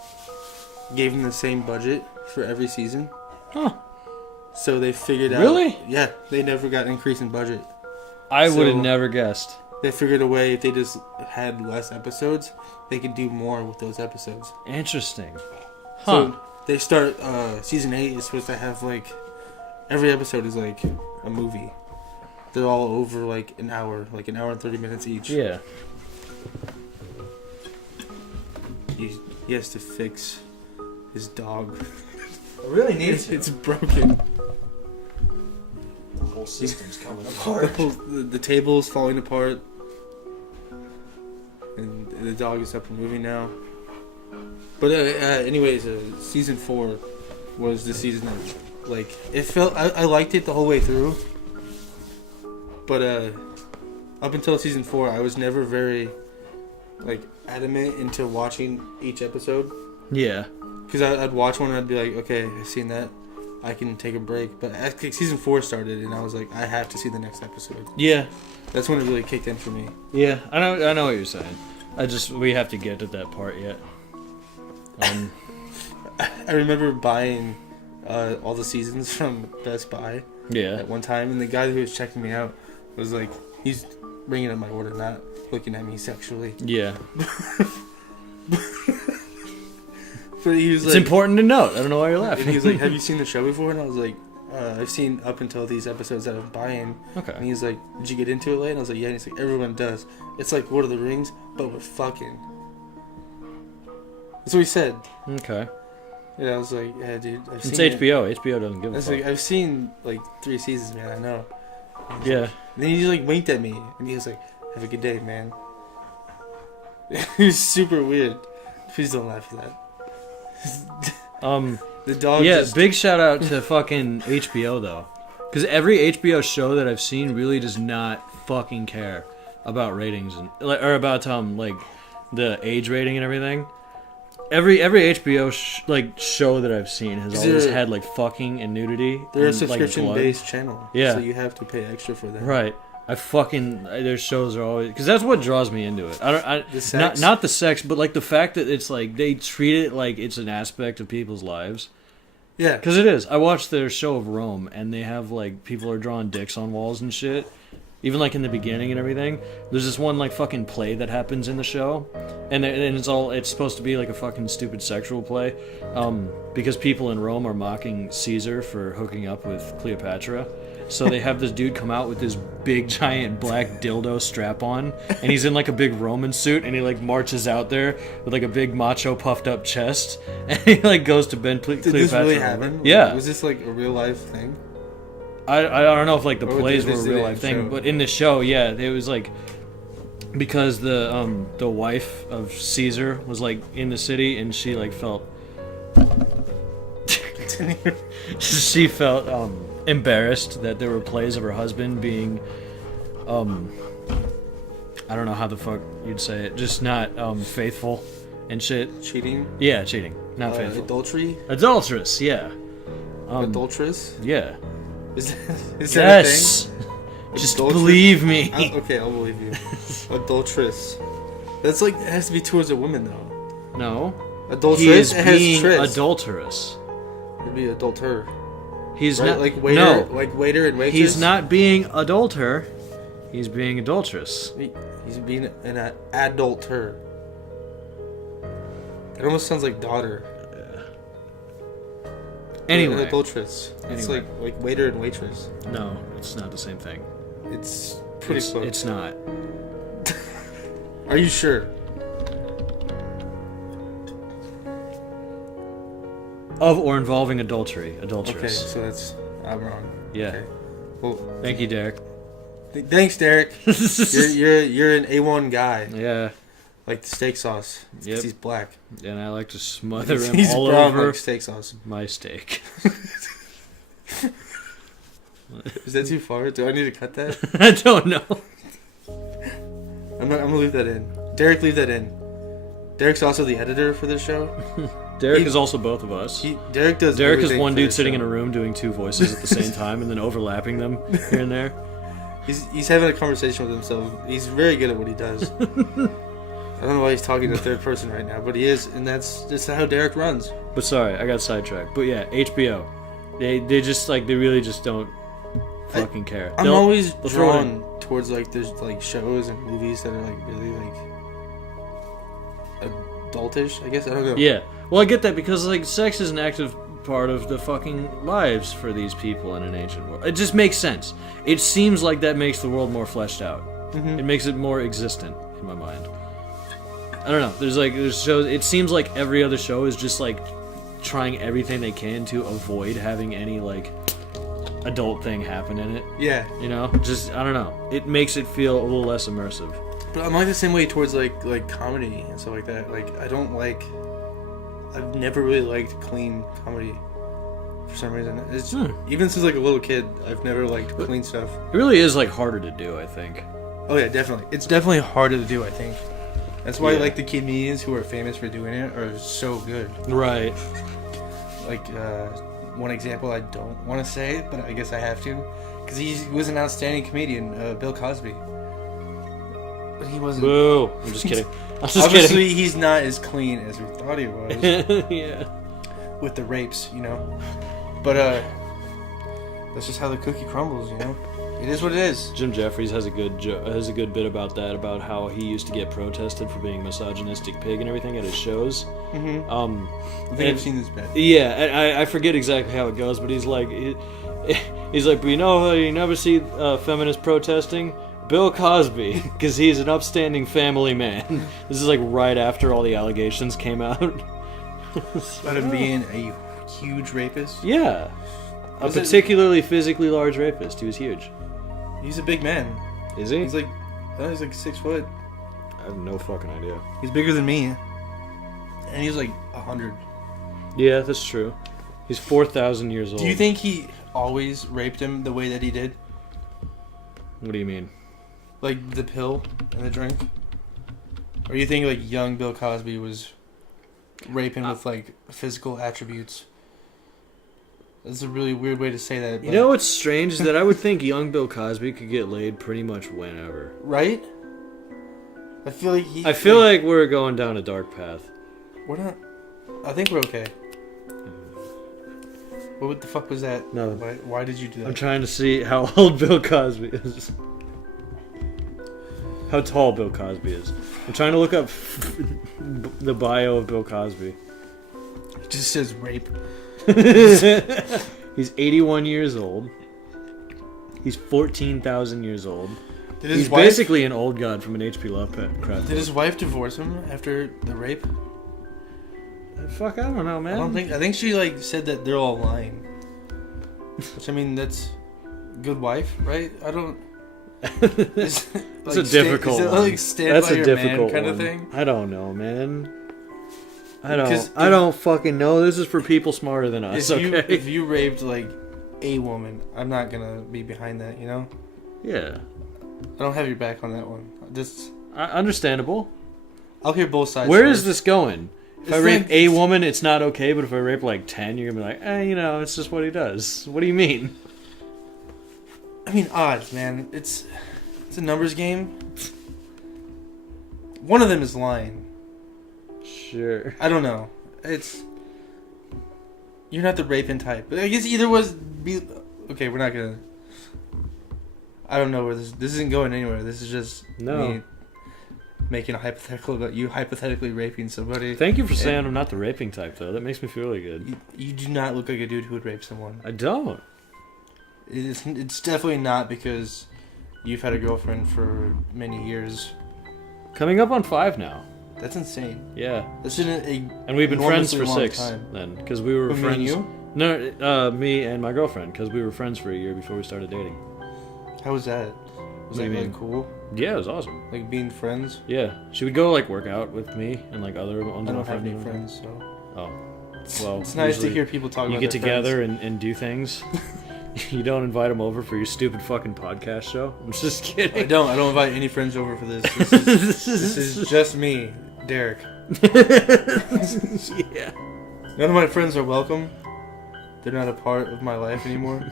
gave them the same budget for every season. Huh. So they figured out... Really? Yeah, they never got an increase in budget. I would have never guessed. They figured a way if they just had less episodes, they could do more with those episodes. Interesting. Huh. So they start... season 8 is supposed to have like... Every episode is like a movie. They're all over like an hour and 30 minutes each. Yeah. He has to fix his dog. I really need it. It's broken. The whole system's coming apart. The table is falling apart. And the dog is up and moving now. But anyways, season 4 was the season that, like, it felt... I liked it the whole way through. But up until season 4, I was never very, like, adamant into watching each episode. Yeah. Because I'd watch one and I'd be like, okay, I've seen that. I can take a break. But as season 4 started, and I was like, I have to see the next episode. Yeah. That's when it really kicked in for me. Yeah, I know what you're saying. We have to get to that part yet. I remember buying all the seasons from Best Buy. Yeah. At one time, and the guy who was checking me out was like, he's bringing up my order, not looking at me sexually. Yeah. But he was it's important to note. I don't know why you're laughing. And he was like, have you seen the show before? And I was like, I've seen up until these episodes that I'm buying. Okay. And he's like, did you get into it late? And I was like, yeah. And he's like, everyone does. It's like Lord of the Rings, but with fucking. That's what he said. Okay. And I was like, yeah, dude. It's HBO. HBO doesn't give a fuck. Like, I've seen like 3 seasons, man. I know. Yeah. Like, and then he just like winked at me, and he was like, have a good day, man. It was super weird. Please don't laugh at that. The dog. Yeah, big shout out to fucking HBO though, because every HBO show that I've seen really does not fucking care about ratings and or about like the age rating and everything. Every HBO show that I've seen has always had like fucking and nudity. They're and, a subscription based channel. Yeah, so you have to pay extra for that. Right. Their shows are always, because that's what draws me into it. The sex? Not the sex, but like the fact that it's like they treat it like it's an aspect of people's lives. Yeah, because it is. I watched their show of Rome, and they have like people are drawing dicks on walls and shit. Even like in the beginning and everything. There's this one like fucking play that happens in the show, and it's supposed to be like a fucking stupid sexual play, because people in Rome are mocking Caesar for hooking up with Cleopatra. So they have this dude come out with this big giant black dildo strap on, and he's in like a big Roman suit, and he like marches out there with like a big macho puffed up chest, and he like goes to Ben Cleopatra. Did this really happen? Yeah. Was this like a real life thing? I don't know if like the plays were a real life show? thing, but in the show, yeah, it was like because the wife of Caesar was like in the city, and she like felt she felt embarrassed that there were plays of her husband being I don't know how the fuck you'd say it, just not faithful and shit. Cheating? Yeah, cheating, not faithful. Adultery? Adulterous, yeah. Adulteress? Yeah. Is that Yes. a thing? Just Adulteress? believe me. Okay, I'll believe you. Adulteress. That's like, it has to be towards a woman though. No. Adulteress? He is it has being tris. adulterous. It'd be adulter. He's Right? not Like waiter, No, like waiter and waitress? he's not being adulter. He's being adulterous. He's being an adulter. It almost sounds like daughter. Anyway, An adulteress. It's Anyway. like waiter and waitress. no, it's not the same thing. It's pretty close. It's not. Are you sure? Of or involving adultery, Okay, adulteress. so that's I'm wrong. Yeah. Okay. Well, Thank you, Derek. Thanks, Derek. you're an A1 guy. Yeah, Like the steak sauce. It's 'cause Yep. he's black. and I like to smother him He's all brown over like steak sauce. my steak. Is that too far? Do I need to cut that? I don't know. I'm gonna leave that in. Derek, leave that in. Derek's also the editor for this show. Derek is also both of us. Derek does. Derek is everything one for dude this sitting show. in a room doing two voices at the same time and then overlapping them here and there. He's having a conversation with himself. He's very good at what he does. I don't know why he's talking to third person right now, but he is, and that's just how Derek runs. But sorry, I got sidetracked. But yeah, HBO. They just like they really just don't fucking care. I'm always they'll throw it in. drawn towards like there's like shows and movies that are like really like adultish, I guess. I don't know. Yeah. Well, I get that because like sex is an active part of the fucking lives for these people in an ancient world. It just makes sense. It seems like that makes the world more fleshed out. Mm-hmm. It makes it more existent in my mind. I don't know. There's shows. It seems like every other show is just like trying everything they can to avoid having any like adult thing happen in it. Yeah. You know, just I don't know. It makes it feel a little less immersive. But I'm like the same way towards like comedy and stuff like that. Like I've never really liked clean comedy for some reason. It's even since like a little kid, I've never liked clean stuff. It really is like harder to do, I think. Oh yeah, definitely. It's definitely harder to do, I think. That's why Yeah. like the comedians who are famous for doing it are so good. Right. Like one example I don't want to say, but I guess I have to, because he was an outstanding comedian, Bill Cosby. But he wasn't. Boo! I'm just kidding. I'm just Obviously, he's not as clean as we thought he was kidding. Yeah. with the rapes, you know. But that's just how the cookie crumbles, you know. It is what it is. Jim Jeffries has a good bit about that, about how he used to get protested for being a misogynistic pig and everything at his shows. Mm-hmm. I think and- I've seen this bit. Yeah, and I forget exactly how it goes, but he's like, but you know how you never see feminists protesting? Bill Cosby, because he's an upstanding family man. This is like right after all the allegations came out. About him being a huge rapist. Yeah, a Was it- particularly physically large rapist. He was huge. He's a big man. Is he? He's like 6 foot. I have no fucking idea. He's bigger than me. And he's like 100. Yeah, that's true. He's 4,000 years old. Do you think he always raped him the way that he did? What do you mean? Like the pill and the drink? Or you think like young Bill Cosby was raping with like physical attributes? That's a really weird way to say that. You know what's strange is that I would think young Bill Cosby could get laid pretty much whenever. Right? I feel like we're going down a dark path. we're not. I think we're okay. What the fuck was that? No. Why did you do that? I'm trying to see how old Bill Cosby is. How tall Bill Cosby is. I'm trying to look up the bio of Bill Cosby. It just says rape. He's 81 years old. He's 14,000 years old. He's basically an old god from an H.P. Lovecraft book. Did his wife divorce him after the rape? Fuck, I don't know, man. I think she like said that they're all lying. Which I mean, that's good wife, right? I don't. That's a difficult one. Like stand That's by a your difficult man kind one. of thing. I don't know, man. I don't fucking know. This is for people smarter than us. If you raped like a woman, I'm not gonna be behind that. You know. Yeah. I don't have your back on that one. Understandable. I'll hear both sides. Where is this going? If I rape like, a woman, it's not okay, but if I rape like 10, you're gonna be like, it's just what he does. What do you mean? I mean, odds, man. It's a numbers game. One of them is lying. Sure. I don't know. You're not the raping type. But I guess either was okay, we're not gonna. I don't know where this isn't going anywhere. This is just me making a hypothetical about you hypothetically raping somebody. Thank you for saying I'm not the raping type, though. That makes me feel really good. You do not look like a dude who would rape someone. I don't. It's definitely not because you've had a girlfriend for many years. Coming up on 5 now. That's insane. Yeah. That's and we've been friends for 6 time. then, because we were friends. Me and you? No, me and my girlfriend, because we were friends for a year before we started dating. How was that? Was that really cool? Yeah, it was awesome. Like being friends? Yeah. She would go like work out with me and like other ones. I don't have any friends, so. Oh. Well, it's nice to hear people talk about you get their together friends. and do things. You don't invite them over for your stupid fucking podcast show? I'm just kidding. I don't invite any friends over for this. This is just me, Derek. Yeah. None of my friends are welcome. They're not a part of my life anymore.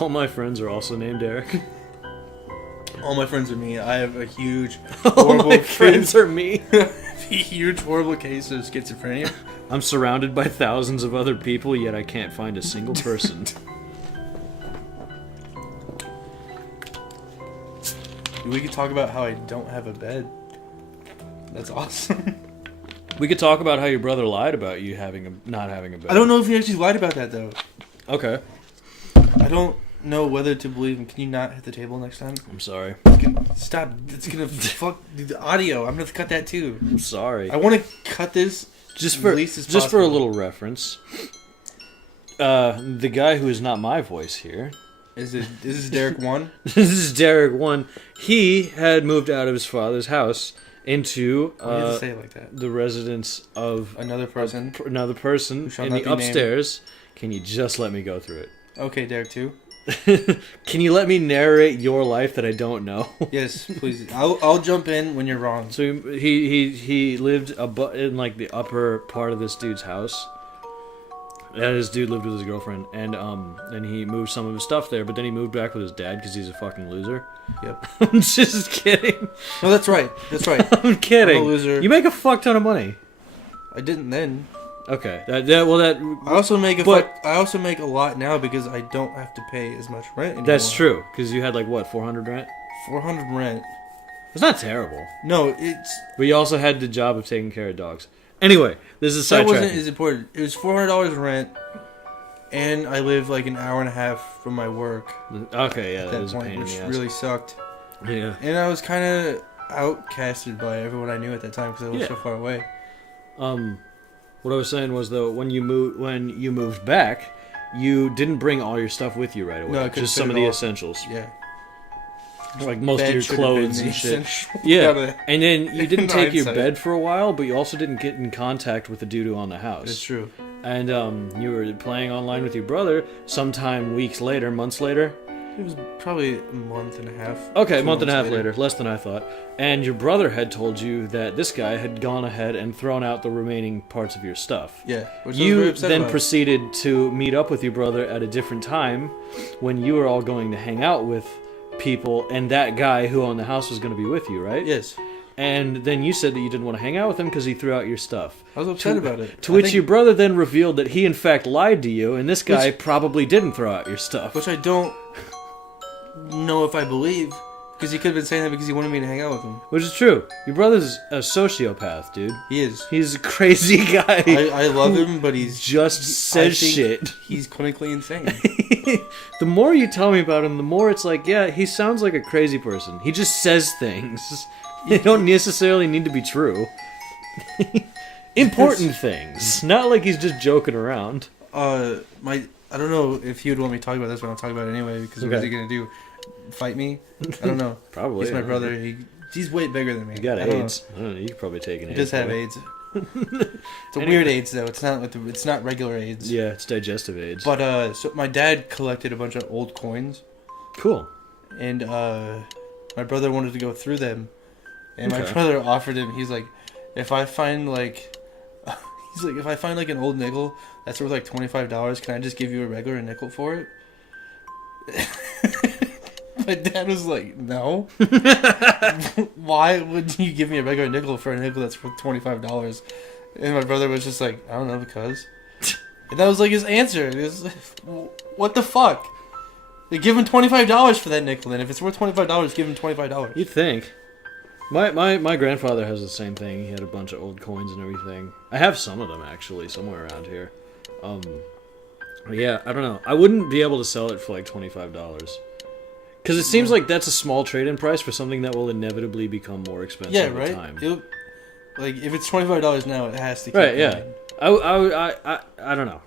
All my friends are also named Derek. All my friends are me. I have a huge, All my friends are me. a huge, horrible case of schizophrenia. I'm surrounded by thousands of other people, yet I can't find a single person. We could talk about how I don't have a bed. That's awesome. We could talk about how your brother lied about you not having a bed. I don't know if he actually lied about that, though. Okay. I don't know whether to believe him. Can you not hit the table next time? I'm sorry. Stop. It's gonna fuck the audio. I'm gonna have to cut that, too. I'm sorry. I want to cut this just for a little reference. The guy who is not my voice here. This is Derek 1? This is Derek 1. He had moved out of his father's house into you have to say it like that. The residence of another person in the upstairs. Can you just let me go through it? Okay, Derek 2. Can you let me narrate your life that I don't know? Yes, please. I'll jump in when you're wrong. So he lived in like the upper part of this dude's house. And this dude lived with his girlfriend, and he moved some of his stuff there, but then he moved back with his dad because he's a fucking loser. Yep. I'm just kidding. No, that's right. That's right. I'm kidding. I'm a loser. You make a fuck ton of money. I didn't then. Okay. I also make a lot now because I don't have to pay as much rent anymore. That's true, because you had like what, 400 rent? 400 rent. It's not terrible. No, it's. But you also had the job of taking care of dogs. Anyway, this is that wasn't as important. It was $400 rent, and I live like an hour and a half from my work. Okay, yeah, at that that was point, a pain in which the ass. really sucked. Yeah. And I was kind of outcasted by everyone I knew at that time because I was so far away. What I was saying was though, when you moved back, you didn't bring all your stuff with you right away. No, just some of the essentials. Yeah. Like most of your clothes and shit. Essential. Yeah, and then you didn't take your hindsight. bed for a while, but you also didn't get in contact with the dude who owned the house. That's true. And you were playing online with your brother sometime months later. It was probably a month and a half. Okay, a month and a half later, less than I thought. And your brother had told you that this guy had gone ahead and thrown out the remaining parts of your stuff. Yeah. Which You then proceeded to meet up with your brother at a different time when you were all going to hang out with people, and that guy who owned the house was going to be with you, right? Yes. And then you said that you didn't want to hang out with him because he threw out your stuff. I was upset about it. To which your brother then revealed that he in fact lied to you, and this guy probably didn't throw out your stuff. Which I don't know if I believe. Because he could have been saying that because he wanted me to hang out with him. Which is true. Your brother's a sociopath, dude. He is. He's a crazy guy. I love him, but he's... just says shit. He's clinically insane. The more you tell me about him, the more it's like, yeah, he sounds like a crazy person. He just says things. They don't necessarily need to be true. Important things. Not like he's just joking around. I don't know if he would want me to talk about this, but I'll talk about it anyway, because what is he going to do? Fight me? I don't know. Probably. He's my brother. He's way bigger than me. You got AIDS. I don't know. You could probably take an AIDS. He does have AIDS. It's a weird AIDS, though. It's not regular AIDS. Yeah, it's digestive AIDS. But, so my dad collected a bunch of old coins. Cool. And, my brother wanted to go through them. And my Okay. brother offered him, he's like, if I find, like... if I find, like, an old nickel that's worth, like, $25, can I just give you a regular nickel for it? My dad was like, no. Why would you give me a regular nickel for a nickel that's worth $25? And my brother was just like, I don't know, because. And that was like his answer. It was, what the fuck? They give him $25 for that nickel, then if it's worth $25, give him $25. You'd think. My grandfather has the same thing. He had a bunch of old coins and everything. I have some of them, actually, somewhere around here. Yeah, I don't know. I wouldn't be able to sell it for like $25. Because it seems like that's a small trade-in price for something that will inevitably become more expensive over time. Like, if it's $25 now, it has to keep Right, going. yeah. I don't know.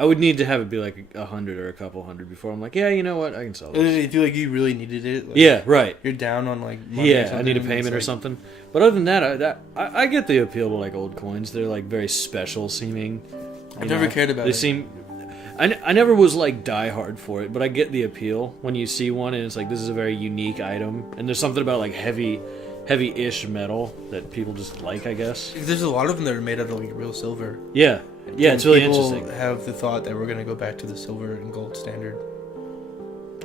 I would need to have it be like 100 or a couple hundred before I'm like, yeah, you know what? I can sell this. If you, like, you really needed it. Like, Yeah, right. You're down on, like, money or Yeah, I something, need a it's payment or like- something. But other than that, I get the appeal to like old coins. They're like very special seeming. I've never cared about They it. seem. I never was like die hard for it, but I get the appeal when you see one and it's like this is a very unique item, and there's something about like heavy-ish metal that people just like, I guess. There's a lot of them that are made out of, like, real silver. Yeah, And it's really people interesting. have the thought that we're going to go back to the silver and gold standard.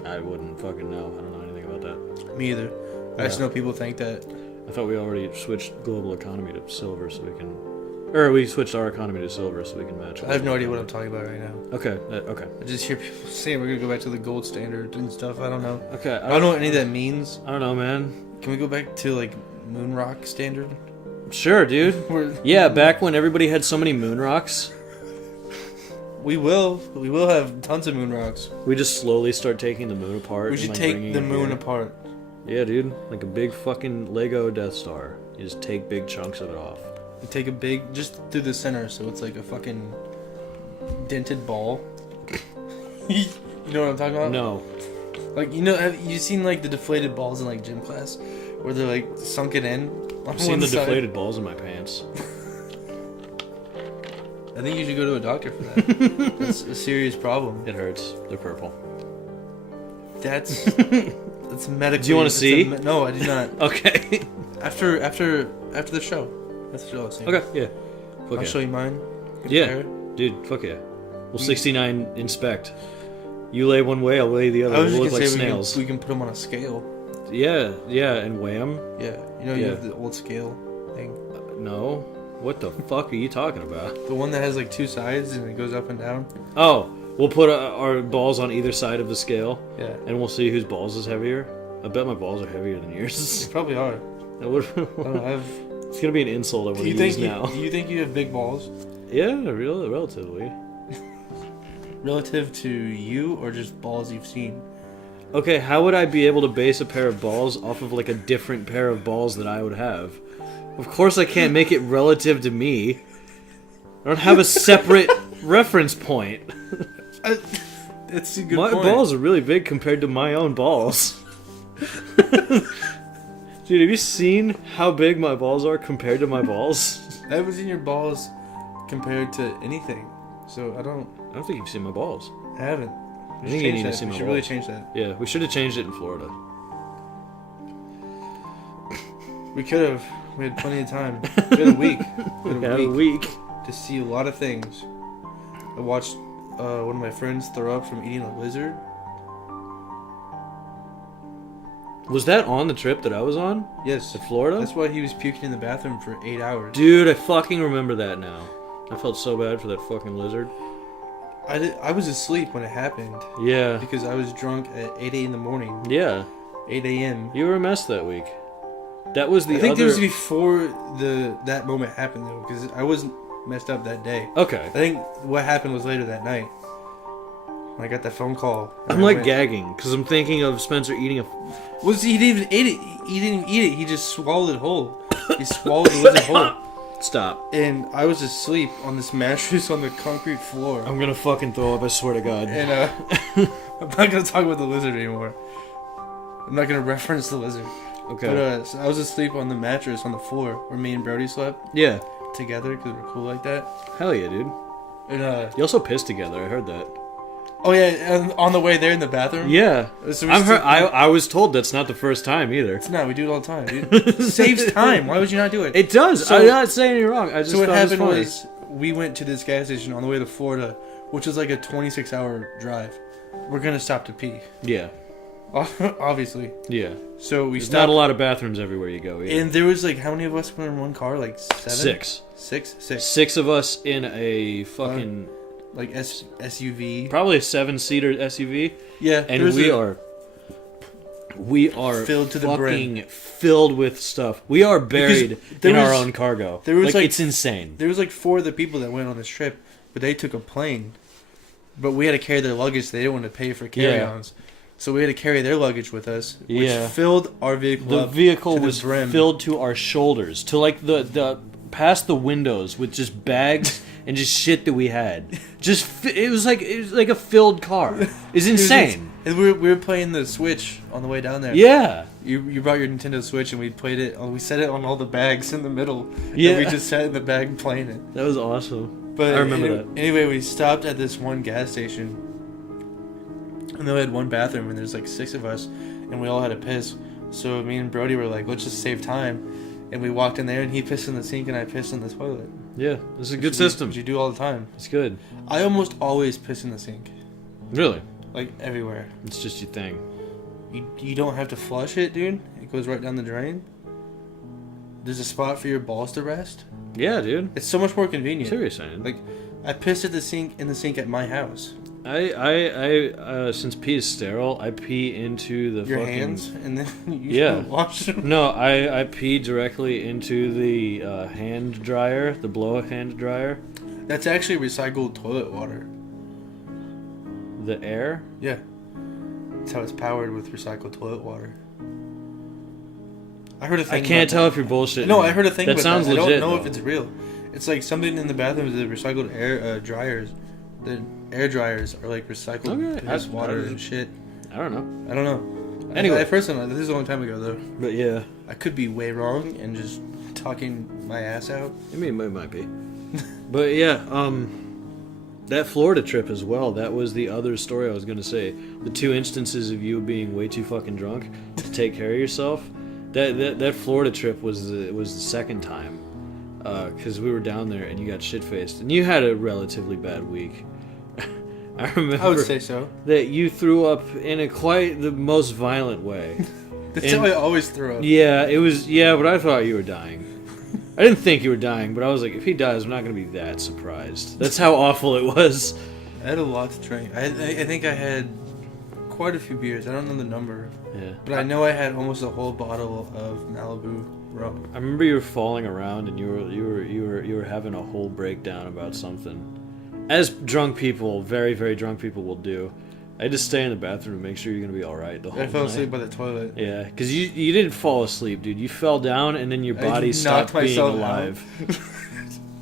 I wouldn't fucking know. I don't know anything about that. Me either. I just know people think that. I thought we already switched global economy to silver so we can... Or we switched our economy to silver so we can match. I have no idea what I'm talking about right now. Okay, okay. I just hear people saying we're going to go back to the gold standard and stuff. I don't know. Okay. I don't know what any of that means. I don't know, man. Can we go back to, like, moon rock standard? Sure, dude. Yeah, back when everybody had so many moon rocks, We will. We will have tons of moon rocks. we just slowly start taking the moon apart. We and, should like, take bringing the it moon here. apart. Yeah, dude. Like a big fucking Lego Death Star. You just take big chunks of it off. And take a big, just through the center, so it's like a fucking dented ball. You know what I'm talking about? No. Like, you know, have you seen, like, the deflated balls in, like, gym class? Where they're, like, sunken in? I've seen the deflated balls in my pants. I think you should go to a doctor for that. That's a serious problem. It hurts. They're purple. That's medically... Do you wanna see? No, I do not. Okay. After the show. That's what I was saying. Okay, yeah. Fuck I'll yeah. show you mine. Yeah. Compare. Dude, fuck yeah. We'll 69 inspect. You lay one way, I'll lay the other. I was We'll just look gonna like say snails. we can put them on a scale. Yeah, and weigh them. Yeah. You know, Yeah. you have the old scale thing. No. What the fuck are you talking about? The one that has, like, two sides and it goes up and down. Oh, we'll put our balls on either side of the scale, Yeah. and we'll see whose balls is heavier. I bet my balls are heavier than They yours. probably are. That would- I don't know, it's gonna be an insult I want to use now. Do you think you have big balls? Yeah, relatively. Relative to you or just balls you've seen? Okay, how would I be able to base a pair of balls off of like a different pair of balls that I would have? Of course I can't make it relative to me. I don't have a separate reference point. That's a good My point. balls are really big compared to my own balls. Dude, have you seen how big my balls are compared to my balls? I haven't seen your balls compared to anything, so I don't think you've seen my balls. I haven't. I think you need to see We my should really balls. change that. Yeah, we should have changed it in Florida. We could have. We had plenty of time. We had a week. We had a week to see a lot of things. I watched one of my friends throw up from eating a lizard. Was that on the trip that I was on? Yes. To Florida? That's why he was puking in the bathroom for 8 hours. Dude, I fucking remember that now. I felt so bad for that fucking lizard. I was asleep when it happened Yeah. because I was drunk at 8 in the morning. Yeah. 8 a.m. You were a mess that week. That was the I think it was before that moment happened, though, because I wasn't messed up that day. Okay. I think what happened was later that night. When I got that phone call. I'm like gagging, because I'm thinking of Spencer eating a... He didn't even eat it. He didn't eat it. He just swallowed it whole. He swallowed the lizard whole. Stop. And I was asleep on this mattress on the concrete floor. I'm gonna fucking throw up, I swear to God. And I'm not gonna talk about the lizard anymore. I'm not gonna reference the lizard. Okay. But so I was asleep on the mattress on the floor where me and Brodie slept. Yeah. Together because we're cool like that. Hell yeah, dude. And you also pissed together. I heard that. Oh yeah, and on the way there in the bathroom. Yeah. So I was told that's not the first time either. It's not. We do it all the time, dude. It saves time. Why would you not do it? It does. So, I'm not saying you're wrong. I just so what happened funny. was we went to this gas station on the way to Florida, which is like a 26-hour drive. We're gonna stop to pee. Yeah. Obviously. Yeah. So we There's stopped. not a lot of bathrooms everywhere you go. Either. And there was like, how many of us were in one car? Like 7? Six. Six of us in a fucking like SUV. Probably a 7-seater SUV. Yeah. And we are filled to the fucking brim. filled with stuff. We are buried in our own cargo. There was like it's insane. There was like 4 of the people that went on this trip, but they took a plane. But we had to carry their luggage. They didn't want to pay for carry-ons. So we had to carry their luggage with us, which filled our vehicle up. The vehicle was brim. filled to our shoulders, to like the past the windows with just bags and just shit that we had. It was like a filled car. It's insane. And we were playing the Switch on the way down there. Yeah. You brought your Nintendo Switch and we played it. We set it on all the bags in the middle. Yeah. And we just sat in the bag playing it. That was awesome. But I remember that. Anyway, we stopped at this one gas station. And they had one bathroom, and there's like 6 of us, and we all had to piss. So me and Brodie were like, let's just save time. And we walked in there, and he pissed in the sink, and I pissed in the toilet. Yeah, this is a good system. Which you do all the time. It's good. I almost always piss in the sink. Really? Like, everywhere. It's just your thing. You don't have to flush it, dude. It goes right down the drain. There's a spot for your balls to rest. Yeah, dude. It's so much more convenient. Seriously. Like, I pissed at the sink at my house. I since pee is sterile, I pee into the your fucking... hands, and then you wash them. No, I pee directly into the hand dryer, the blow hand dryer. That's actually recycled toilet water. The air? Yeah. That's how it's powered with recycled toilet water. I heard a thing. I can't tell if you're bullshitting. No, I heard a thing. That sounds legit. I don't know though. if it's real. It's like something in the bathrooms. The recycled air dryers. The air dryers are like recycled water and shit. I don't know. I don't know. Anyway, I first time. This is a long time ago though. But yeah, I could be way wrong and just talking my ass out. I mean, it might be. But yeah, that Florida trip as well. That was the other story I was gonna say. The 2 instances of you being way too fucking drunk to take care of yourself. That Florida trip was the second time, because we were down there and you got shit faced and you had a relatively bad week. I remember. I would say so. That you threw up in a quite the most violent way. That's how I always throw up. Yeah, it was. Yeah, but I thought you were dying. I didn't think you were dying, but I was like, if he dies, I'm not going to be that surprised. That's how awful it was. I had a lot to drink. I think I had quite a few beers. I don't know the number. Yeah. But I know I had almost a whole bottle of Malibu rum. I remember you were falling around and you were having a whole breakdown about something. As drunk people, very, very drunk people will do. I had to stay in the bathroom to make sure you're going to be alright the whole night. I fell asleep by the toilet. Yeah, because you didn't fall asleep, dude. You fell down and then your body stopped being alive.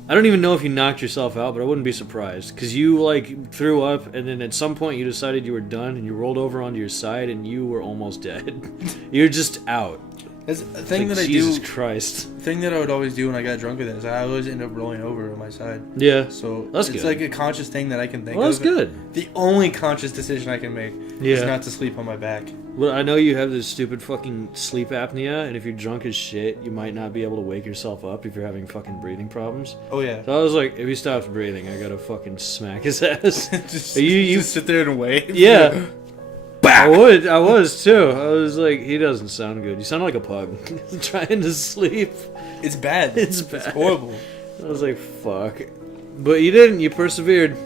I don't even know if you knocked yourself out, but I wouldn't be surprised. Because you, like, threw up and then at some point you decided you were done and you rolled over onto your side and you were almost dead. You're just out. That's a thing like, that Jesus I do. Christ. Thing that I would always do when I got drunk with it is I always end up rolling over on my side. Yeah. So that's it's good. like a conscious thing that I can think well, of. That's good. The only conscious decision I can make is not to sleep on my back. Well, I know you have this stupid fucking sleep apnea, and if you're drunk as shit, you might not be able to wake yourself up if you're having fucking breathing problems. Oh, yeah. So I was like, if he stops breathing, I gotta fucking smack his ass. you just sit there and wait? Yeah. I was too. I was like, he doesn't sound good. You sound like a pug trying to sleep. It's bad. It's bad. It's horrible. I was like, fuck. But you didn't. You persevered.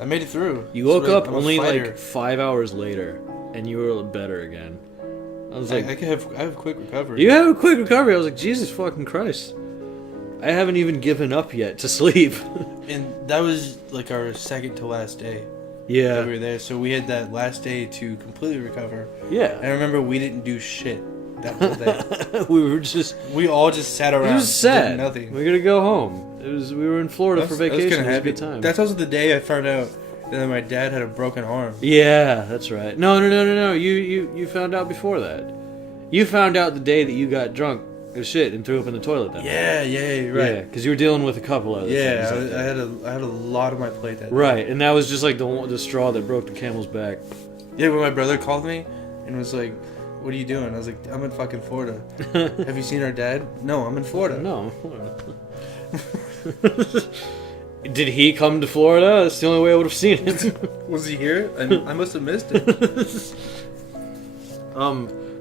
I made it through. You woke up only like 5 hours later, and you were better again. I was like, I have quick recovery. You have a quick recovery. I was like, Jesus fucking Christ. I haven't even given up yet to sleep. And that was like our second to last day. Yeah. That we were there. So we had that last day to completely recover. Yeah. I remember we didn't do shit that whole day. We all just sat around. It was sad. Did nothing. We're gonna go home. We were in Florida for vacation. It was a good time. That's also the day I found out that my dad had a broken arm. Yeah, that's right. No. You found out before that. You found out the day that you got drunk as shit and threw up in the toilet that Yeah, you're right. Yeah, because you were dealing with a couple other things. Yeah, I had a lot on my plate that day. Right, and that was just like the straw that broke the camel's back. Yeah, when my brother called me and was like, "What are you doing?" I was like, "I'm in fucking Florida." Have you seen our dad? No, I'm in Florida. No. Did he come to Florida? That's the only way I would have seen it. Was he here? I must have missed it.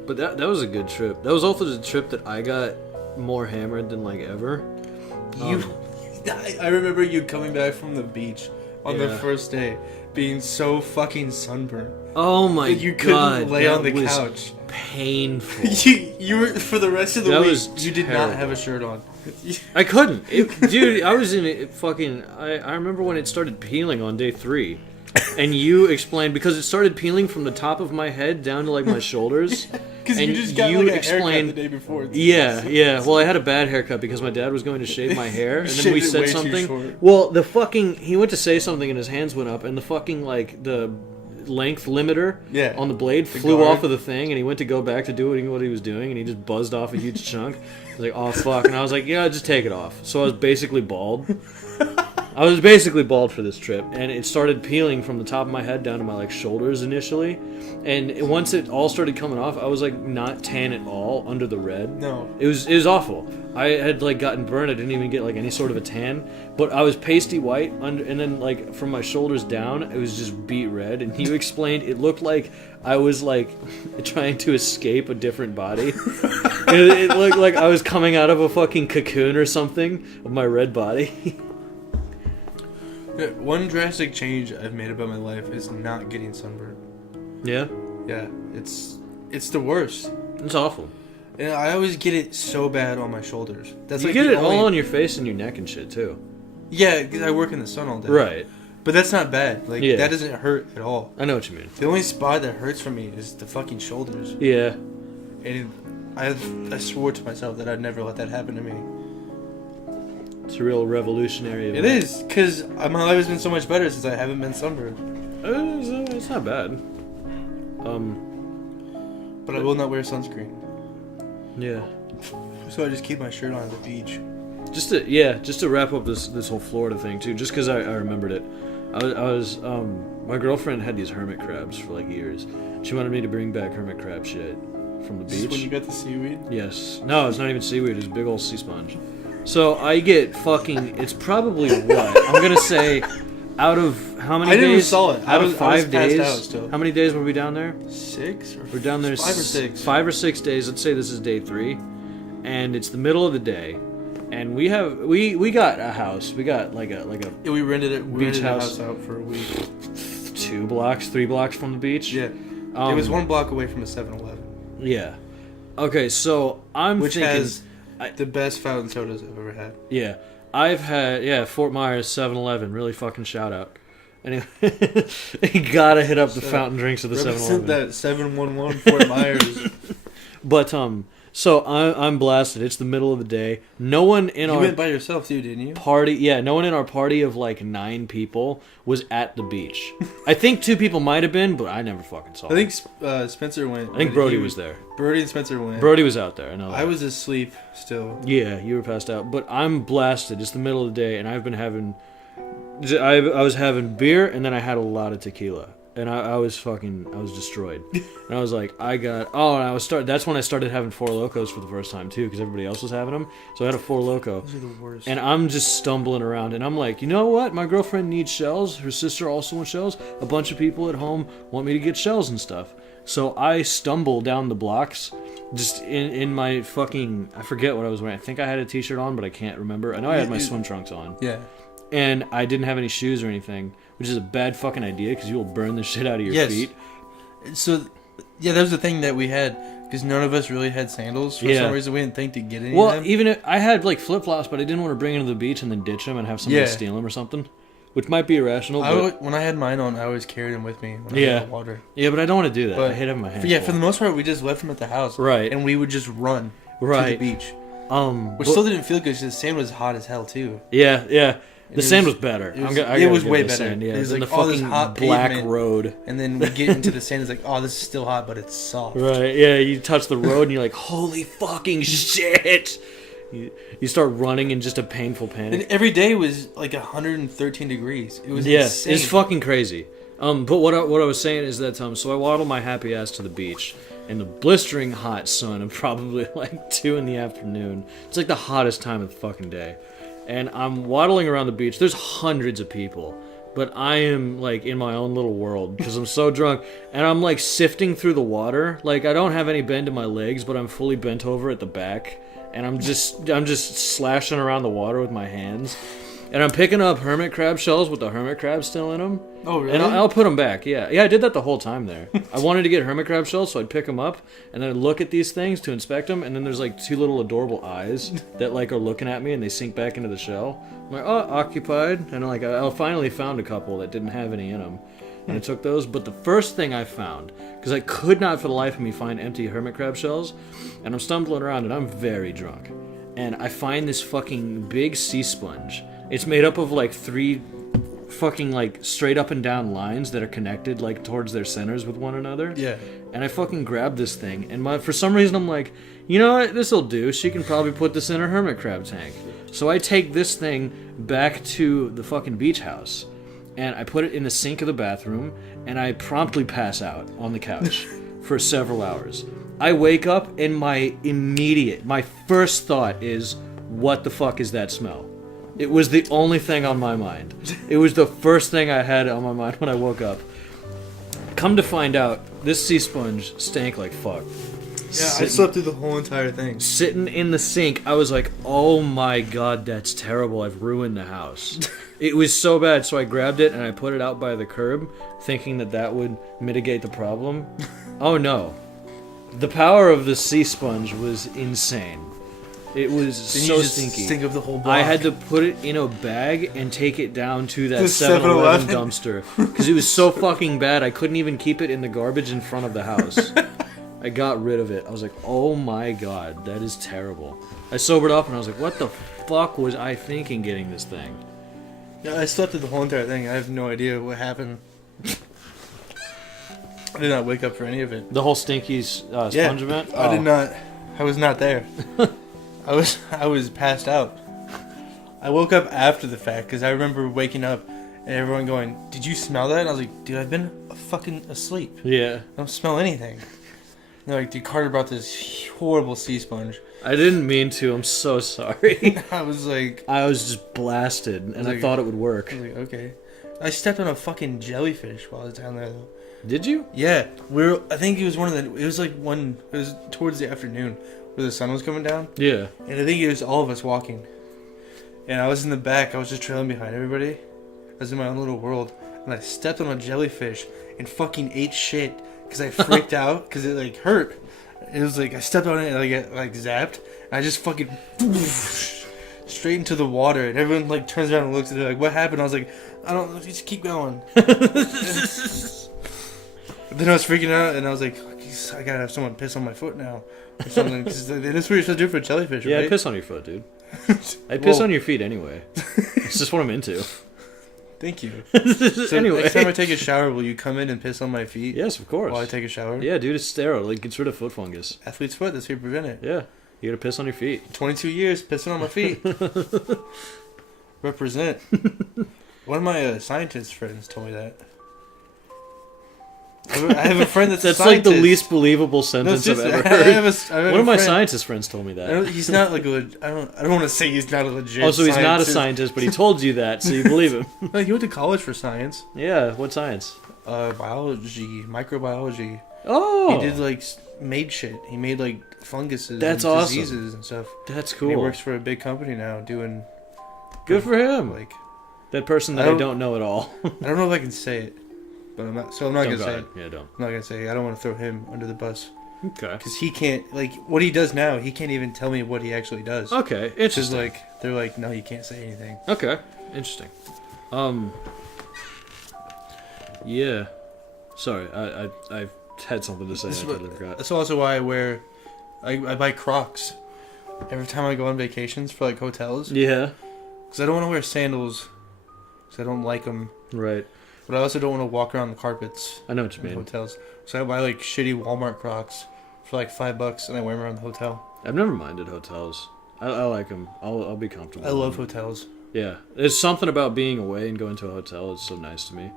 But that was a good trip. That was also the trip that I got more hammered than like ever. I remember you coming back from the beach on the first day, being so fucking sunburned. Oh my god! You couldn't lay on the couch. Painful. you were for the rest of the week. You did not have a shirt on. I couldn't, dude. I was in it fucking. I remember when it started peeling on day 3, and you explained because it started peeling from the top of my head down to like my shoulders. Because you just got like a haircut the day before. Yeah. Well, I had a bad haircut because my dad was going to shave my hair, and then we said something. Well, he went to say something, and his hands went up, and the fucking like the length limiter on the blade flew off of the thing, and he went to go back to doing what he was doing, and he just buzzed off a huge chunk. I was like, oh fuck, and I was like, yeah, just take it off. So I was basically bald. I was basically bald for this trip, and it started peeling from the top of my head down to my like shoulders initially, and once it all started coming off, I was like not tan at all under the red. No, it was awful. I had like gotten burned. I didn't even get like any sort of a tan, but I was pasty white under, and then like from my shoulders down, it was just beet red. And you explained it looked like I was like trying to escape a different body. It looked like I was coming out of a fucking cocoon or something of my red body. One drastic change I've made about my life is not getting sunburned. Yeah? Yeah, it's the worst. It's awful. And I always get it so bad on my shoulders. That's you like get it all on your face and your neck and shit, too. Yeah, because I work in the sun all day. Right. But that's not bad. Like, that doesn't hurt at all. I know what you mean. The only spot that hurts for me is the fucking shoulders. Yeah. And I swore to myself that I'd never let that happen to me. It's a real revolutionary event. It is, because my life has been so much better since I haven't been sunburned. It's not bad. But I will not wear sunscreen. Yeah. So I just keep my shirt on at the beach. Just to wrap up this whole Florida thing too, just because I remembered it. I was my girlfriend had these hermit crabs for like years. She wanted me to bring back hermit crab shit from the beach. Is this when you got the seaweed? Yes. No, it's not even seaweed. It's a big old sea sponge. So I get fucking. It's probably what I'm gonna say. Out of how many days? I never saw it. Out of 5 days. Out still. How many days were we down there? 6. We're down there 5 or 6. 5 or 6 days. Let's say this is day 3, and it's the middle of the day, and we got a house. We got like a yeah, we rented it. We beach rented house a house out for a week. 2 blocks, 3 blocks from the beach. Yeah, it was 1 block away from a 7-Eleven. Yeah. Okay, so Which has the best fountain sodas I've ever had. Yeah. I've had, Fort Myers 7-Eleven, really fucking shout out. Anyway, you gotta hit up the fountain drinks of the 7-Eleven. That 711 Fort Myers. But, so I'm blasted. It's the middle of the day. No one in our... You went by yourself too, didn't you? Party, yeah, no one in our party of like 9 people was at the beach. I think 2 people might have been, but I never fucking saw them. I think Spencer went. I think Brodie was there. Brodie and Spencer went. Brodie was out there, I know that. I was asleep still. Yeah, you were passed out. But I'm blasted. It's the middle of the day, and I've been having... I was having beer, and then I had a lot of tequila. And I was destroyed. And I was like, that's when I started having Four Locos for the first time, too, because everybody else was having them. So I had a Four Loco. Those are the worst. And I'm just stumbling around, and I'm like, you know what? My girlfriend needs shells. Her sister also wants shells. A bunch of people at home want me to get shells and stuff. So I stumble down the blocks, just in my fucking... I forget what I was wearing. I think I had a t-shirt on, but I can't remember. I know I had my swim trunks on. Yeah. And I didn't have any shoes or anything, which is a bad fucking idea because you will burn the shit out of your feet. So, yeah, that was the thing that we had, Because none of us really had sandals. For some reason, we didn't think to get any of them. Even I had like flip-flops, but I didn't want to bring them to the beach and then ditch them and have somebody steal them or something. Which might be irrational. When I had mine on, I always carried them with me when I was in the water. Yeah, but I don't want to do that. I hate having my hands for the most part, we just left them at the house. Right. And we would just run to the beach. Which still didn't feel good because the sand was hot as hell, too. Yeah. The sand was better. It was way better. Sand, yeah. It was like the fucking this hot black pavement, road. And then we get into the sand, it's like, oh, this is still hot, but it's soft. Right, yeah, you touch the road and you're like, holy fucking shit! You start running in just a painful panic. And every day was like 113 degrees. It was insane. It's fucking crazy. But what I was saying is that, so I waddle my happy ass to the beach in the blistering hot sun of probably like 2 in the afternoon. It's like the hottest time of the fucking day. And I'm waddling around the beach. There's hundreds of people. But I am, like, in my own little world because I'm so drunk. And I'm, like, sifting through the water. Like, I don't have any bend in my legs, but I'm fully bent over at the back. And I'm just slashing around the water with my hands. And I'm picking up hermit crab shells with the hermit crabs still in them. Oh, really? And I'll put them back, yeah. Yeah, I did that the whole time there. I wanted to get hermit crab shells, so I'd pick them up, and then I'd look at these things to inspect them, and then there's like 2 little adorable eyes that like are looking at me, and they sink back into the shell. I'm like, oh, occupied. And like, I finally found a couple that didn't have any in them. And I took those, but the first thing I found, because I could not for the life of me find empty hermit crab shells, and I'm stumbling around, and I'm very drunk. And I find this fucking big sea sponge. It's made up of like 3 fucking like straight up and down lines that are connected like towards their centers with one another. Yeah. And I fucking grabbed this thing, and for some reason I'm like, you know what, this'll do. She can probably put this in her hermit crab tank. So I take this thing back to the fucking beach house, and I put it in the sink of the bathroom, and I promptly pass out on the couch for several hours. I wake up, and my first thought is, what the fuck is that smell? It was the only thing on my mind. It was the first thing I had on my mind when I woke up. Come to find out, this sea sponge stank like fuck. Yeah, I slept through the whole entire thing. Sitting in the sink, I was like, oh my god, that's terrible. I've ruined the house. It was so bad, so I grabbed it and I put it out by the curb, thinking that would mitigate the problem. Oh no. The power of the sea sponge was insane. It was so stinky. Stink of the whole block. I had to put it in a bag and take it down to that 7-Eleven dumpster because it was so fucking bad. I couldn't even keep it in the garbage in front of the house. I got rid of it. I was like, oh my god, that is terrible. I sobered up and I was like, what the fuck was I thinking getting this thing? Yeah, I slept through the whole entire thing. I have no idea what happened. I did not wake up for any of it. The whole stinky sponge event? I did not. I was not there. I was passed out. I woke up after the fact because I remember waking up and everyone going, "Did you smell that?" And I was like, "Dude, I've been fucking asleep. Yeah. I don't smell anything." And they're like, "Dude, Carter brought this horrible sea sponge." I didn't mean to. I'm so sorry. I was just blasted, and I thought it would work. I was like, okay. I stepped on a fucking jellyfish while I was down there, though. Did you? Yeah. I think it was it was towards the afternoon where the sun was coming down. Yeah. And I think it was all of us walking. And I was in the back. I was just trailing behind everybody. I was in my own little world. And I stepped on a jellyfish and fucking ate shit because I freaked out because it, like, hurt. It was like I stepped on it and it like zapped. And I just fucking straight into the water. And everyone, like, turns around and looks at it like, what happened? I was like, I don't know. Just keep going. Then I was freaking out, and I was like, I gotta have someone piss on my foot now, or something. That's what you're supposed to do for a jellyfish, right? Yeah, I piss on your foot, dude. I piss on your feet anyway. It's just what I'm into. Thank you. So anyway, next time I take a shower, will you come in and piss on my feet? Yes, of course. While I take a shower? Yeah, dude, it's sterile. Like, gets rid of foot fungus. Athlete's foot, that's how you prevent it. Yeah, you gotta piss on your feet. 22 years pissing on my feet. Represent. One of my scientist friends told me that. I have a friend that's a scientist. Like the least believable sentence I've ever heard. One of my scientist friends told me that. He's not like a... I don't want to say he's not a legit Oh, so he's not a scientist, but he told you that, so you believe him. No, he went to college for science. Yeah, what science? Biology, microbiology. Oh! He did, like, made shit. He made, like, funguses and awesome. Diseases and stuff. That's cool. And he works for a big company now doing... Good for him. Like that person that I don't know at all. I don't know if I can say it. But I'm not going to say it. Yeah, don't. I'm not going to say it. I don't want to throw him under the bus. Okay. Because he can't, like, what he does now, he can't even tell me what he actually does. Okay, interesting. Like, they're like, no, you can't say anything. Okay, interesting. Yeah. Sorry, I had something to say. I totally forgot. That's also why I buy Crocs every time I go on vacations for, like, hotels. Yeah. Because I don't want to wear sandals. Because I don't like them. Right. But I also don't want to walk around the carpets. I know what you mean. Hotels. So I buy, like, shitty Walmart Crocs for, like, $5, and I wear them around the hotel. I've never minded hotels. I like them. I'll be comfortable. I love hotels. Yeah. There's something about being away and going to a hotel. It's so nice to me.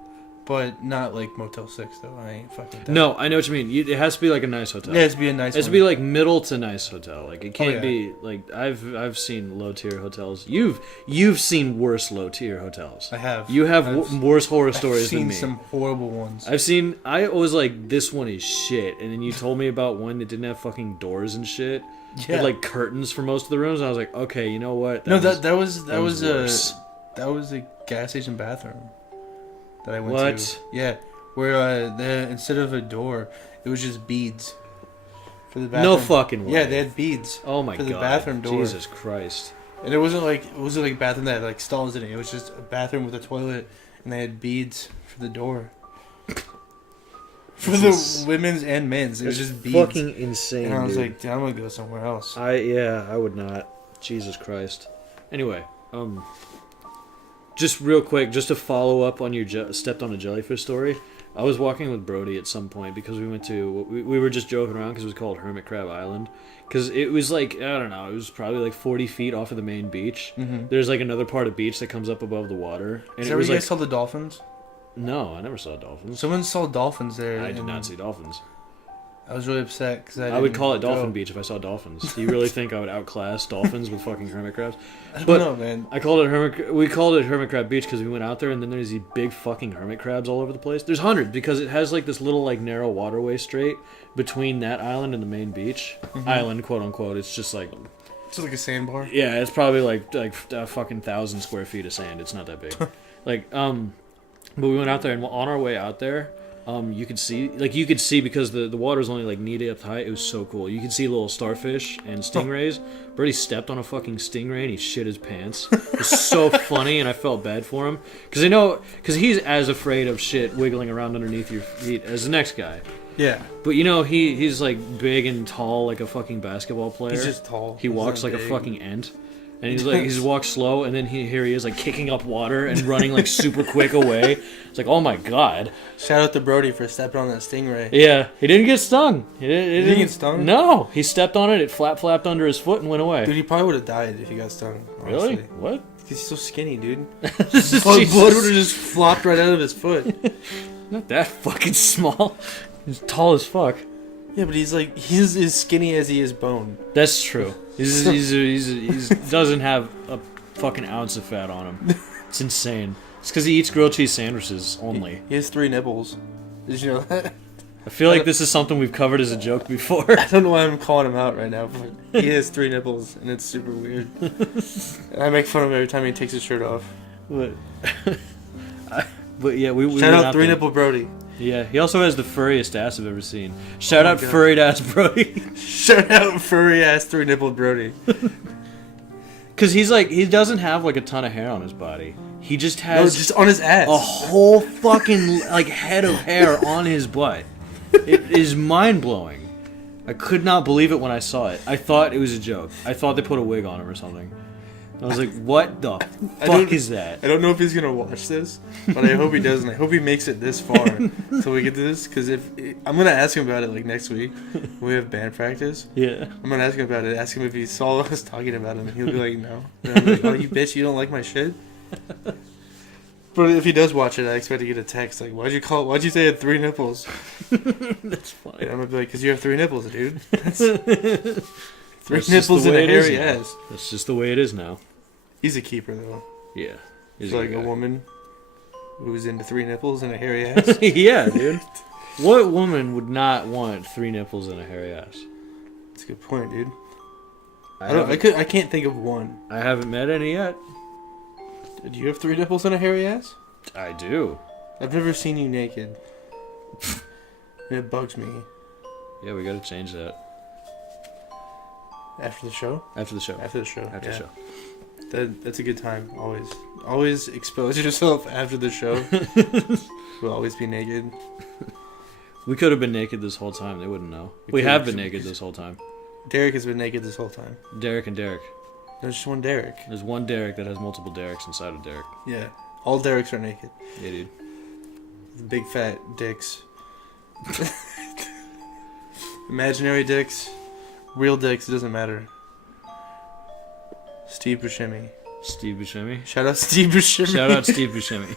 But not like Motel 6, though. I ain't fucking with that. No, I know what you mean. It has to be like a nice hotel. Yeah, it has to be a nice It has to be like middle to nice hotel. Like it can't be like I've seen low tier hotels. You've seen worse low tier hotels. I have. You have worse horror stories than me. I've seen some horrible ones. I was like, this one is shit, and then you told me about one that didn't have fucking doors and shit. Yeah. Had like curtains for most of the rooms. And I was like, okay, you know what? That was a gas station bathroom that I went to. Yeah, where instead of a door, it was just beads for the bathroom. No fucking way. Yeah, they had beads. Oh my god. For the bathroom door. Jesus Christ. And it wasn't like a bathroom that had like stalls in it. It was just a bathroom with a toilet, and they had beads for the door. For the women's and men's, it was just beads. Fucking insane. And I was like, dude, I'm gonna go somewhere else. I would not. Jesus Christ. Anyway, just real quick, just to follow up on your stepped on a jellyfish story. I was walking with Brodie at some point because we were just joking around because it was called Hermit Crab Island. Because it was like, I don't know, it was probably like 40 feet off of the main beach. Mm-hmm. There's like another part of beach that comes up above the water. And Is that where you guys saw the dolphins? No, I never saw dolphins. Someone saw dolphins there. I did not see dolphins. I was really upset because I would call it Dolphin Beach if I saw dolphins. Do you really think I would outclass dolphins with fucking hermit crabs? I don't know, man. We called it Hermit Crab Beach because we went out there and then there's these big fucking hermit crabs all over the place. There's hundreds because it has like this little like narrow waterway straight between that island and the main beach. Mm-hmm. Island, quote unquote. It's just like... It's like a sandbar? Yeah, it's probably like a fucking 1,000 square feet of sand. It's not that big. But we went out there and on our way out there... you could see because the water's only like knee depth height. It was so cool. You could see little starfish and stingrays. Brodie stepped on a fucking stingray and he shit his pants. It was so funny, and I felt bad for him because he's as afraid of shit wiggling around underneath your feet as the next guy. Yeah, but he's like big and tall like a fucking basketball player. He's just tall. He walks like a fucking ant. And he's like, he's walked slow, and then here he is, like, kicking up water and running, like, super quick away. It's like, oh my god. Shout out to Brodie for stepping on that stingray. Yeah, he didn't get stung. He didn't get stung? No, he stepped on it, it flapped under his foot and went away. Dude, he probably would have died if he got stung. Honestly. Really? What? Because he's so skinny, dude. Blood would have just flopped right out of his foot. Not that fucking small. He's tall as fuck. Yeah, but he's as skinny as he is bone. That's true. He doesn't have a fucking ounce of fat on him. It's insane. It's because he eats grilled cheese sandwiches only. He has 3 nipples. Did you know that? I feel like this is something we've covered as a joke before. I don't know why I'm calling him out right now, but he has 3 nipples, and it's super weird. And I make fun of him every time he takes his shirt off. But yeah, we shout out 3 nipple Brodie. Yeah, he also has the furriest ass I've ever seen. Shout out furried ass Brodie. Shout out furry ass 3 nipple Brodie. Because he doesn't have like a ton of hair on his body. He just has just on his ass. A whole fucking like head of hair on his butt. It is mind blowing. I could not believe it when I saw it. I thought it was a joke. I thought they put a wig on him or something. I was like, what the fuck is that? I don't know if he's going to watch this, but I hope he doesn't. I hope he makes it this far until we get to this, because I'm going to ask him about it like next week when we have band practice. Yeah. I'm going to ask him about it, ask him if he saw us talking about him, and he'll be like, no. And I'm like, oh, you bitch, you don't like my shit? But if he does watch it, I expect to get a text like, why'd you say it had 3 nipples? That's funny. And I'm going to be like, because you have 3 nipples, dude. That's 3 nipples and a hairy ass. That's just the way it is now. He's a keeper, though. Yeah. He's like a woman who's into 3 nipples and a hairy ass. Yeah, dude. What woman would not want 3 nipples and a hairy ass? That's a good point, dude. I can't think of one. I haven't met any yet. Do you have 3 nipples and a hairy ass? I do. I've never seen you naked. And it bugs me. Yeah, we gotta change that. After the show? After the show. After the show. After the show. That's a good time. Always expose yourself after the show. We'll always be naked. We could have been naked this whole time. They wouldn't know. We have been naked this whole time. Derek has been naked this whole time. Derek and Derek. There's just one Derek. There's one Derek that has multiple Dereks inside of Derek. Yeah. All Dereks are naked. Yeah, dude. The big fat dicks. Imaginary dicks. Real dicks, it doesn't matter. Steve Buscemi. Steve Buscemi. Shout out Steve Buscemi. Shout out Steve Buscemi.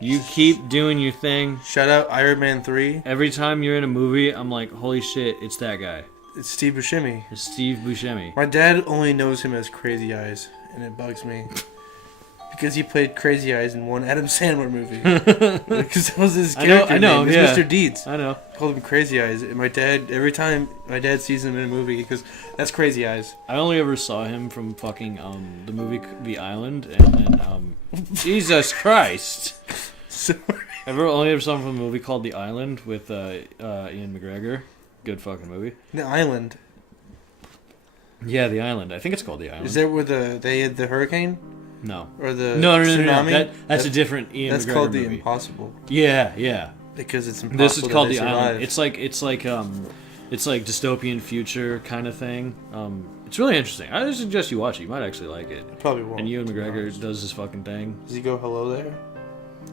You keep doing your thing. Shout out Iron Man 3. Every time you're in a movie, I'm like, holy shit, it's that guy. It's Steve Buscemi. It's Steve Buscemi. My dad only knows him as Crazy Eyes, and it bugs me. Because he played Crazy Eyes in one Adam Sandler movie. Because that was his character name. It was Mr. Deeds. I know. Called him Crazy Eyes. And my dad, every time my dad sees him in a movie, he goes, that's Crazy Eyes. I only ever saw him from fucking the movie The Island, and then Jesus Christ. I only ever saw him from a movie called The Island with Ian McGregor. Good fucking movie. The Island. Yeah, The Island. I think it's called The Island. Is that where they had the hurricane? No. Or the no. tsunami? That's a different Ian McGregor That's called movie. The Impossible. Yeah. Because it's impossible. This is called that The they Island. survive. It's like dystopian future kind of thing. It's really interesting. I suggest you watch it. You might actually like it. I probably won't. And Ewan McGregor does his fucking thing. Does he go hello there?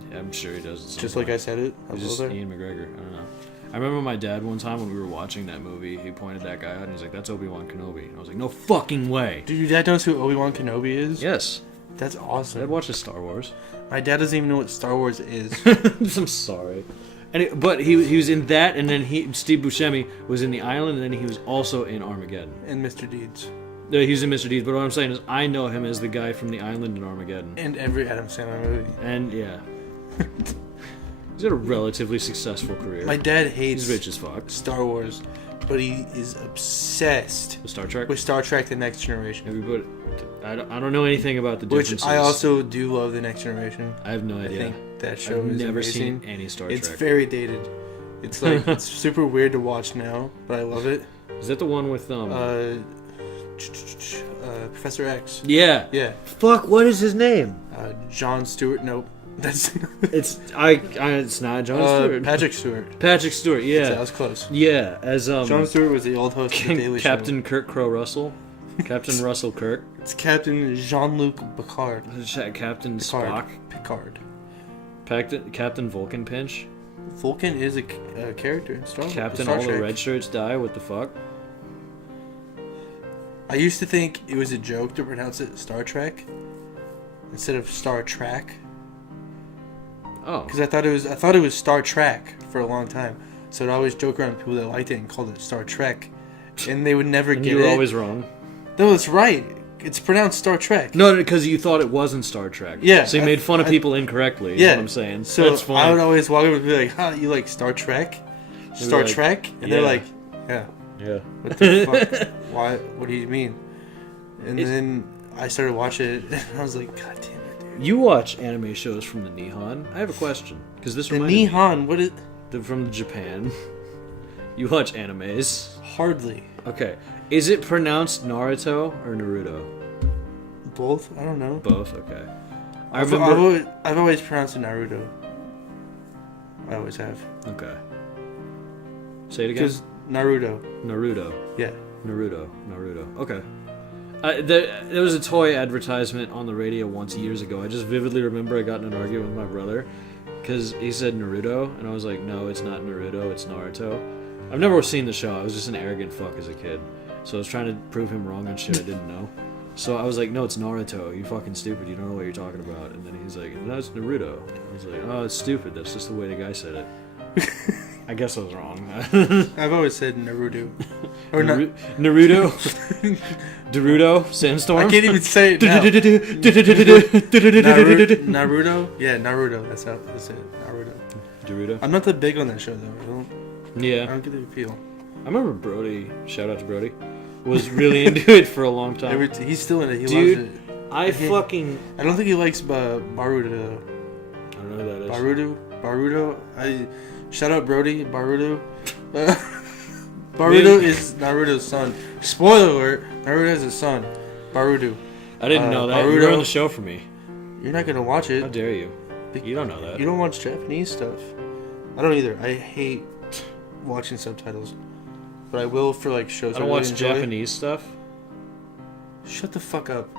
Yeah, I'm sure he does. Just like I said it. He's just Ian McGregor. I don't know. I remember my dad one time when we were watching that movie, he pointed that guy out and he's like, that's Obi-Wan Kenobi. And I was like, no fucking way. Dude, your dad knows who Obi-Wan Kenobi is? Yes. That's awesome. Dad watches Star Wars. My dad doesn't even know what Star Wars is. I'm sorry. But he was in that, and then Steve Buscemi was in The Island, and then he was also in Armageddon. And Mr. Deeds. He was in Mr. Deeds, but what I'm saying is I know him as the guy from The Island and Armageddon. And every Adam Sandler movie. And, yeah. He's had a relatively successful career. My dad hates He's rich as fuck. Star Wars, but he is obsessed With Star Trek? with Star Trek The Next Generation. Everybody, I don't know anything about the differences. Which I also do love The Next Generation. I have no I idea. think that show I've is never amazing. seen any Star It's Trek. very dated. It's like it's super weird to watch now, but I love it. Is that the one with Professor X. Yeah. Yeah. Fuck, what is his name? John Stewart. Nope. That's It's not John Stewart. Patrick Stewart. Patrick Stewart, yeah. That was close. Yeah, as John Stewart was the old host of the Daily Show. Captain Kirk Crow Russell. Captain Russell Kirk. It's Captain Jean-Luc Picard. Captain Spock. Picard. Captain Vulcan Pinch. Vulcan is a character in Star Wars. Captain Star All Trek. the Red Shirts Die. What the fuck? I used to think it was a joke to pronounce it Star Trek instead of Star Trek. Oh. Because I thought it was Star Trek for a long time. So I'd always joke around people that liked it and called it Star Trek, and they would never And get you it. were always wrong. No, it's right. It's pronounced Star Trek. No, because you thought it wasn't Star Trek. Yeah, So you made fun of people incorrectly. Is yeah. what I'm saying. So That's funny. I would always walk up and be like, "Huh, you like Star Trek? Star like, Trek?" And yeah. they're like, "Yeah." Yeah. What the fuck? Why? What do you mean? And then I started watching it, and I was like, "God damn it, dude!" You watch anime shows from the Nihon. I have a question because this The reminded me. Nihon, what is? From Japan. You watch animes. Hardly. Okay. Is it pronounced Naruto or Naruto? Both? I don't know. Both. Okay. I've always pronounced it Naruto. I always have. Okay. Say it again. Because Naruto. Naruto. Yeah. Naruto. Okay. There was a toy advertisement on the radio once years ago. I just vividly remember I got in an argument with my brother because he said Naruto, and I was like, no, it's not Naruto, it's Naruto. I've never seen the show. I was just an arrogant fuck as a kid. So I was trying to prove him wrong on shit I didn't know. So I was like, no, it's Naruto. You fucking stupid. You don't know what you're talking about. And then he's like, no, it's Naruto. I was like, oh, it's stupid. That's just the way the guy said it. I guess I was wrong. I've always said Naruto. Or Naruto? Naruto? Sandstorm? I can't even say it now. Naruto? Yeah, Naruto. That's it. Naruto. Naruto? I'm not that big on that show, though. I Yeah. don't get the appeal. I remember Brodie, shout out to Brodie, was really into it for a long time. He's still in it. He Dude, loves it. I don't think he likes Baruto. I don't know who that is. Baruto. Shout out Brodie, Baruto. Baruto is Naruto's son. Spoiler alert, Naruto has a son. Baruto. I didn't know that. You ruined the show for me. You're not gonna watch it. How dare you? You don't know that. You don't watch Japanese stuff. I don't either. I hate watching subtitles. But I will for like shows I don't really watch enjoy. Japanese stuff. Shut the fuck up.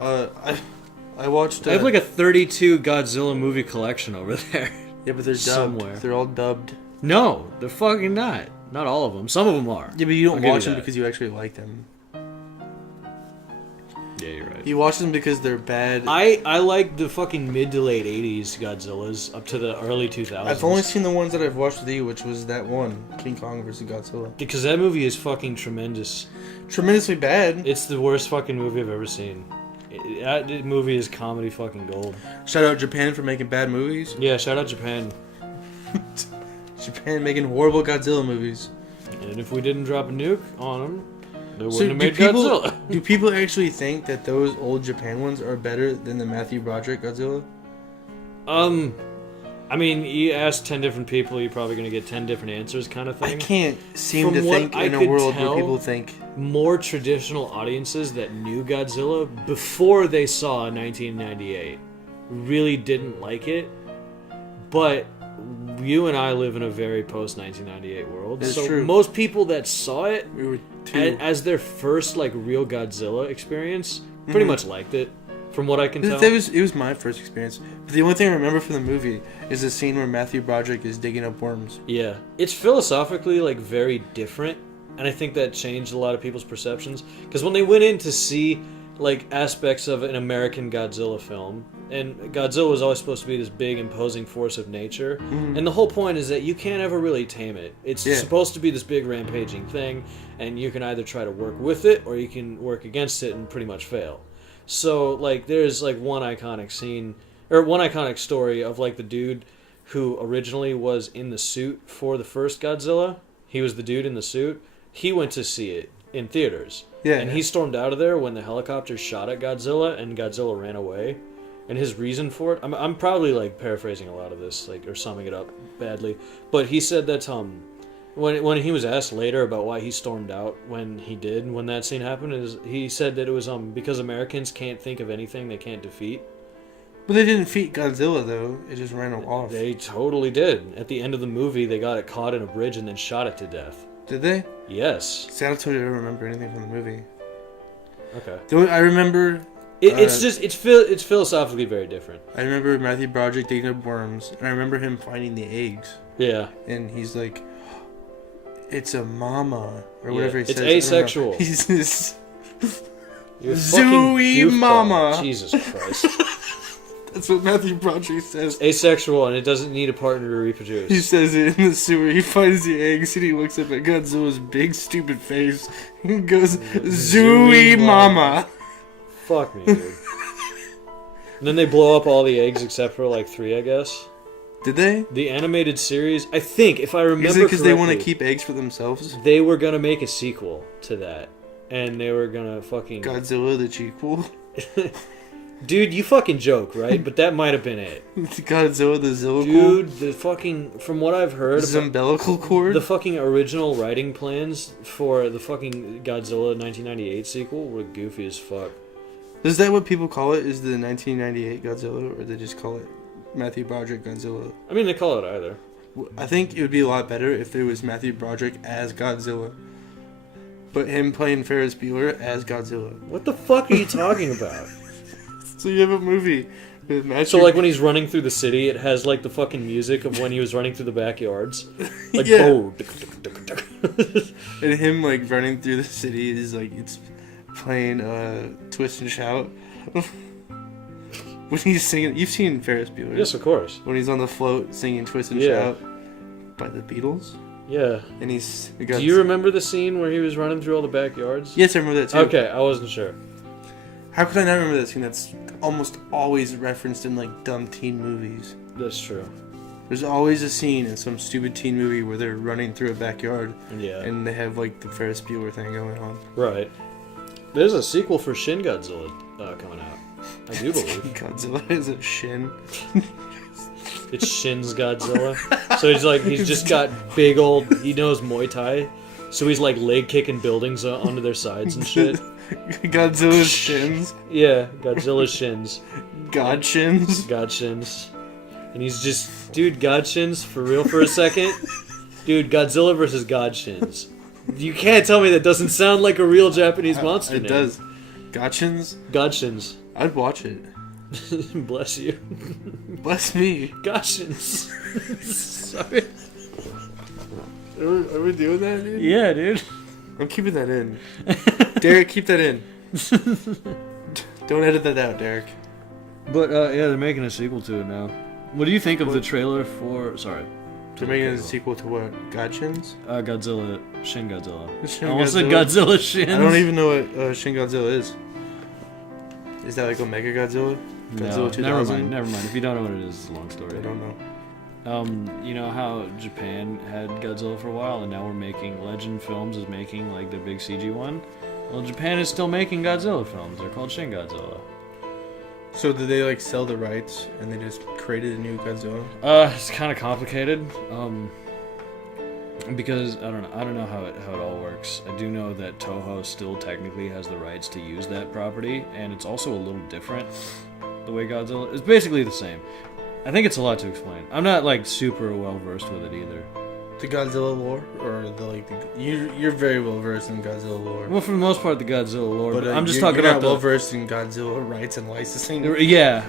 I watched... I have like a 32 Godzilla movie collection over there. Yeah, but they're dubbed. Somewhere. They're all dubbed. No, they're fucking not. Not all of them. Some of them are. Yeah, but you don't watch them because you actually like them. Yeah, you're right. You watch them because they're bad. I like the fucking mid to late 80s Godzillas up to the early 2000s. I've only seen the ones that I've watched with you, which was that one, King Kong vs. Godzilla. Because that movie is fucking tremendous. Tremendously bad. It's the worst fucking movie I've ever seen. That movie is comedy fucking gold. Shout out Japan for making bad movies. Yeah, shout out Japan. Japan making horrible Godzilla movies. And if we didn't drop a nuke on them, they wouldn't have made Godzilla. Do people actually think that those old Japan ones are better than the Matthew Broderick Godzilla? I mean, you ask 10 different people, you're probably going to get 10 different answers kind of thing. I can't seem From to think what in I a could world where tell, people think... More traditional audiences that knew Godzilla before they saw 1998 really didn't like it. But you and I live in a very post-1998 world. It's so true. most people that saw it We were too... as their first like real Godzilla experience pretty much liked it. From what I can tell. It was my first experience. But the only thing I remember from the movie is the scene where Matthew Broderick is digging up worms. Yeah. It's philosophically like very different, and I think that changed a lot of people's perceptions. Because when they went in to see like aspects of an American Godzilla film, and Godzilla was always supposed to be this big imposing force of nature, and the whole point is that you can't ever really tame it. It's supposed to be this big rampaging thing, and you can either try to work with it or you can work against it and pretty much fail. So, like, there's, like, one iconic scene, or one iconic story of, like, the dude who originally was in the suit for the first Godzilla. He was the dude in the suit. He went to see it in theaters. Yeah. And he stormed out of there when the helicopter shot at Godzilla, and Godzilla ran away. And his reason for it, I'm probably, like, paraphrasing a lot of this, like, or summing it up badly. But he said that, when he was asked later about why he stormed out when that scene happened, he said that it was because Americans can't think of anything they can't defeat. But they didn't defeat Godzilla, though. It just ran him off. They totally did. At the end of the movie, they got it caught in a bridge and then shot it to death. Did they? Yes. See, I don't totally remember anything from the movie. Okay. I remember... It's philosophically very different. I remember Matthew Broderick digging up worms, and I remember him finding the eggs. Yeah. And he's like... It's a mama, or whatever he says. It's asexual. He's this... Zooiemama. Zooiemama. Jesus Christ. That's what Matthew Broderick says. Asexual, and it doesn't need a partner to reproduce. He says it in the sewer. He finds the eggs, and he looks up at Godzilla's big, stupid face. And goes, Zooiemama. Fuck me, dude. And then they blow up all the eggs except for like 3, I guess. Did they? The animated series, I think, if I remember correctly. Is it because they want to correctly, keep eggs for themselves? they were gonna make a sequel to that, and they were gonna fucking... Godzilla the sequel? Dude, you fucking joke, right? But that might have been it. Godzilla the Zillical? Dude, the fucking... From what I've heard... The umbilical cord? The fucking original writing plans for the fucking Godzilla 1998 sequel were goofy as fuck. Is that what people call it? Is the 1998 Godzilla, or they just call it Matthew Broderick Godzilla? I mean, they call it either. I think it would be a lot better if there was Matthew Broderick as Godzilla, but him playing Ferris Bueller as Godzilla. What the fuck are you talking about? So you have a movie with Matthew... So, like, when he's running through the city, it has, like, the fucking music of when he was running through the backyards. Like, Yeah. boom. And him, like, running through the city is, like, it's playing Twist and Shout. When he's singing... You've seen Ferris Bueller. Yes, of course. When he's on the float singing Twist and Yeah. Shout by the Beatles. Yeah. And he's... Do you remember the scene where he was running through all the backyards? Yes, I remember that too. Okay, I wasn't sure. How could I not remember that scene? That's almost always referenced in, like, dumb teen movies. That's true. There's always a scene in some stupid teen movie where they're running through a backyard. Yeah. And they have, like, the Ferris Bueller thing going on. Right. There's a sequel for Shin Godzilla coming out. I do believe. Godzilla is a shin. It's Shin's Godzilla. So he's just got big old. He knows Muay Thai, so he's like leg kicking buildings onto their sides and shit. Godzilla's shins. Yeah, Godzilla's shins. God shins. God shins. And he's just, dude, God shins for real for a second. Dude, Godzilla versus God shins. You can't tell me that doesn't sound like a real Japanese monster name. It does. God shins. God shins. I'd watch it. Bless you. Bless me. God shins. Sorry. Are we doing that, dude? Yeah, dude. I'm keeping that in. Derek, keep that in. Don't edit that out, Derek. But, yeah, they're making a sequel to it now. What do you think of the trailer for... Sorry. They're making a sequel to what? God Shins? Godzilla. Shin Godzilla. Shin I almost said Godzilla Shins. I don't even know what Shin Godzilla is. Is that like Omega Godzilla? Godzilla 2000? Never mind. If you don't know what it is, it's a long story. I don't know. You know how Japan had Godzilla for a while, and now we're making Legend Films is making like their big CG one. Well, Japan is still making Godzilla films. They're called Shin Godzilla. So did they like sell the rights and they just created a new Godzilla? It's kind of complicated. Because I don't know how it all works. I do know that Toho still technically has the rights to use that property, and it's also a little different. The way Godzilla is basically the same. I think it's a lot to explain. I'm not like super well versed with it either. The Godzilla lore, or you're very well versed in Godzilla lore. Well, for the most part, the Godzilla lore. But I'm just talking you're about not well versed in Godzilla rights and licensing. Yeah,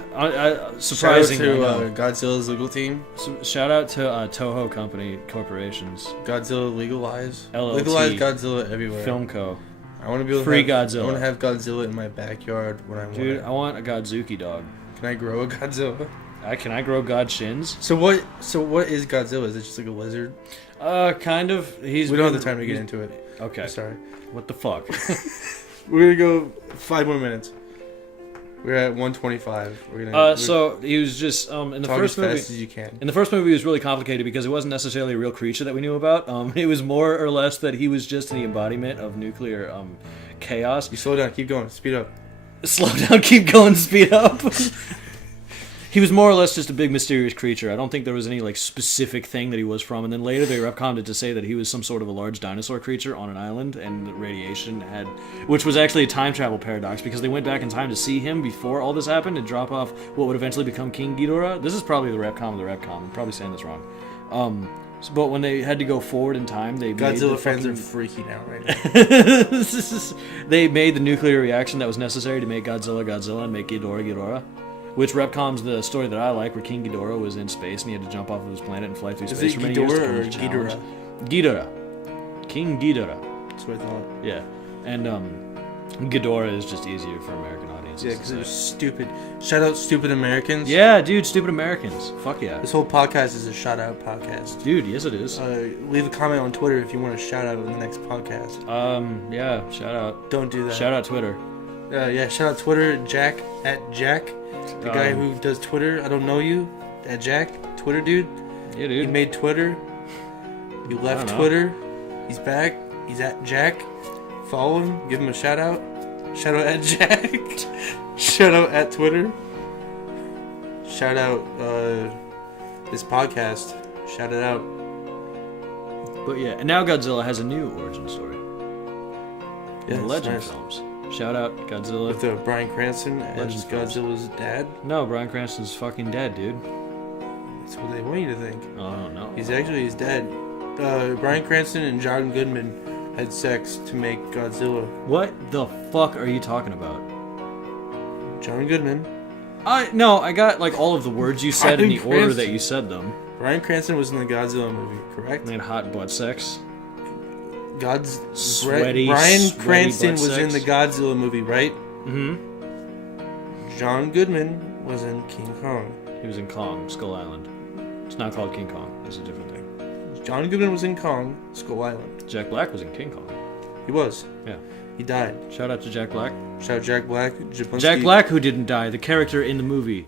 surprising. Shout out to Godzilla's legal team. Shout out to Toho Company Corporations. Godzilla legalize. LLT. Legalize Godzilla everywhere. Filmco. I want to be able to free Godzilla. I want to have Godzilla in my backyard when I want. Dude, I want a Godzuki dog. Can I grow a Godzilla? Can I grow God shins? So what is Godzilla? Is it just like a lizard? Kind of. We don't have the time to get into it. Okay. I'm sorry. What the fuck? We're gonna go 5 more minutes. We're at 125. We're gonna. So he was just in the first movie. Talk as fast as you can. In the first movie, it was really complicated because it wasn't necessarily a real creature that we knew about. It was more or less that he was just the embodiment of nuclear chaos. You slow down. Keep going. Speed up. Slow down. Keep going. Speed up. He was more or less just a big mysterious creature. I don't think there was any like specific thing that he was from. And then later they retconned it to say that he was some sort of a large dinosaur creature on an island, and the radiation had, which was actually a time travel paradox because they went back in time to see him before all this happened and drop off what would eventually become King Ghidorah. This is probably the retcon of the retcon. I'm probably saying this wrong. But when they had to go forward in time, they Godzilla fans are freaking out right now. They made the nuclear reaction that was necessary to make Godzilla and make Ghidorah. Which retcons the story that I like, where King Ghidorah was in space and he had to jump off of his planet and fly through space for many years. Is it Ghidorah or Ghidorah? Ghidorah. King Ghidorah. That's what I thought. Yeah. And Ghidorah is just easier for American audiences. Yeah, because it was stupid. Shout out stupid Americans. Yeah, dude, stupid Americans. Fuck yeah. This whole podcast is a shout out podcast. Dude, yes it is. Leave a comment on Twitter if you want a shout out in the next podcast. Yeah, shout out. Don't do that. Shout out Twitter. Yeah, shout out Twitter, Jack. The guy who does Twitter, I don't know you. At Jack, Twitter dude. Yeah, dude. He made Twitter. You left Twitter. He's back. He's at Jack. Follow him. Give him a shout out. Shout out at Jack. Shout out at Twitter. Shout out this podcast. Shout it out. But yeah, and now Godzilla has a new origin story. Yeah, in Legend nice. Films. Shout out Godzilla. With Bryan Cranston as Godzilla's dad? No, Bryan Cranston's fucking dead, dude. That's what they want you to think. Oh, no. He's dead. Bryan Cranston and John Goodman had sex to make Godzilla. What the fuck are you talking about? John Goodman. I got like all of the words you said in the order that you said them. Bryan Cranston was in the Godzilla movie, correct? They had hot butt sex. Bryan Cranston was in the Godzilla movie, right? Mm-hmm. John Goodman was in King Kong. He was in Kong, Skull Island. It's not called King Kong. It's a different thing. John Goodman was in Kong, Skull Island. Jack Black was in King Kong. He was. Yeah. He died. Shout out to Jack Black. Shout out Jack Black. Jack Black, who didn't die, the character in the movie.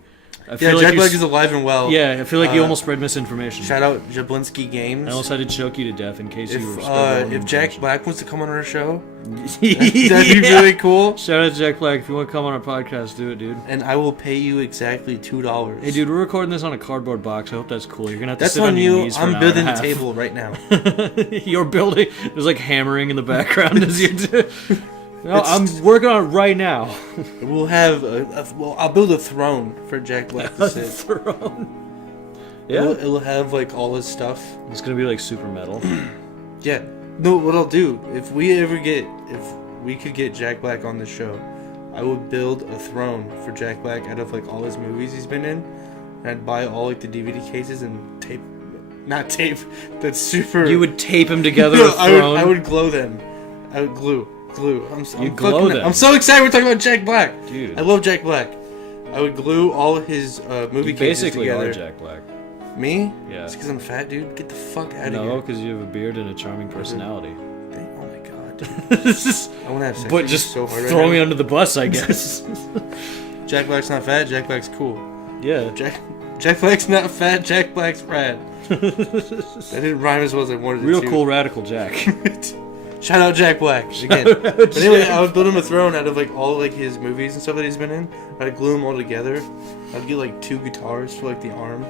Jack Black is alive and well. Yeah, I feel like you almost spread misinformation. Shout out Jablinski Games. I almost had to choke you to death in case you were if Jack Black wants to come on our show, that'd be really cool. Shout out to Jack Black. If you want to come on our podcast, do it, dude. And I will pay you exactly $2. Hey, dude, we're recording this on a cardboard box. I hope that's cool. You're gonna have to sit on on your knees for I'm building the table right now. You're building. There's like hammering in the background as you do. No, I'm working on it right now. We'll have I'll build a throne for Jack Black to sit. A throne. Yeah. It'll have like all his stuff. It's gonna be like super metal. Yeah. No, what I'll do if we could get Jack Black on the show, I would build a throne for Jack Black out of like all his movies he's been in, and I'd buy all like the DVD cases and tape. Not tape. That's super. You would tape him together. No, I would glue them. I would glue. I'm so excited we're talking about Jack Black. Dude. I love Jack Black. I would glue all his movie cases together. Basically, are Jack Black. Me? Yeah. It's because I'm fat, dude. Get the fuck out of here. No, because you have a beard and a charming personality. Oh my god, dude. I want to have sex. But just so hard throw me under the bus, I guess. Jack Black's not fat. Jack Black's cool. Yeah. Jack Black's not fat. Jack Black's rad. That didn't rhyme as well as I wanted it to. Real cool, radical Jack. Shout out Jack Black again. But anyway, I would build him a throne out of like all like his movies and stuff that he's been in. I'd glue them all together. I'd get like 2 guitars for like the arm.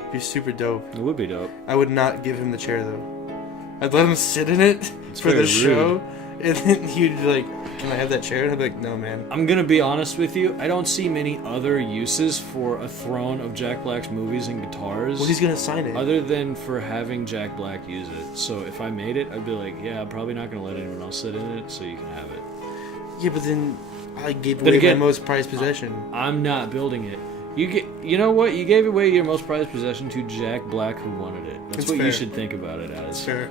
It'd be super dope. It would be dope. I would not give him the chair though. I'd let him sit in it for the show, and then he'd be like, "Can I have that chair?" And I'd be like, "No, man." I'm gonna be honest with you. I don't see many other uses for a throne of Jack Black's movies and guitars. Well, he's gonna sign it. Other than for having Jack Black use it. So if I made it, I'd be like, yeah, I'm probably not gonna let anyone else sit in it, so you can have it. Yeah, but then I gave away my most prized possession. I'm not building it. You know what? You gave away your most prized possession to Jack Black, who wanted it. That's what fair. You should think about it as. Fair.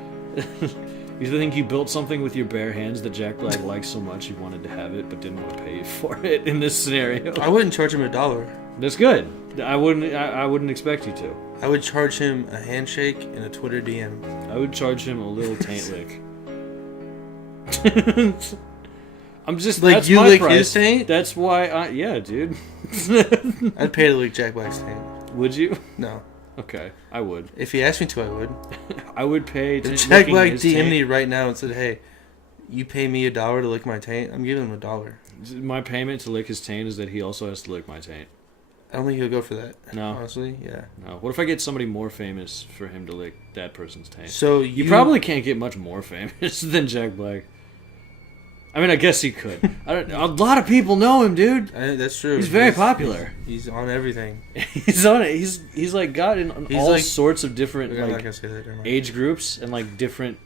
You think you built something with your bare hands that Jack Black likes so much he wanted to have it, but didn't want to pay you for it in this scenario? I wouldn't charge him $1. That's good. I wouldn't expect you to. I would charge him a handshake and a Twitter DM. I would charge him a little taint lick. I'm just like that's you my lick price. his taint. That's why yeah, dude. I'd pay to lick Jack Black's taint. Would you? No. Okay, I would. If he asked me to, I would. I would pay to Jack Black DM'd me right now and said, "Hey, you pay me $1 to lick my taint. I'm giving him $1." My payment to lick his taint is that he also has to lick my taint. I don't think he'll go for that. No. Honestly, yeah. No. What if I get somebody more famous for him to lick that person's taint? So you probably can't get much more famous than Jack Black. I mean, I guess he could. A lot of people know him, dude. That's true. He's very popular. He's on everything. He's on it. He's like got in all like, sorts of different like age groups and like different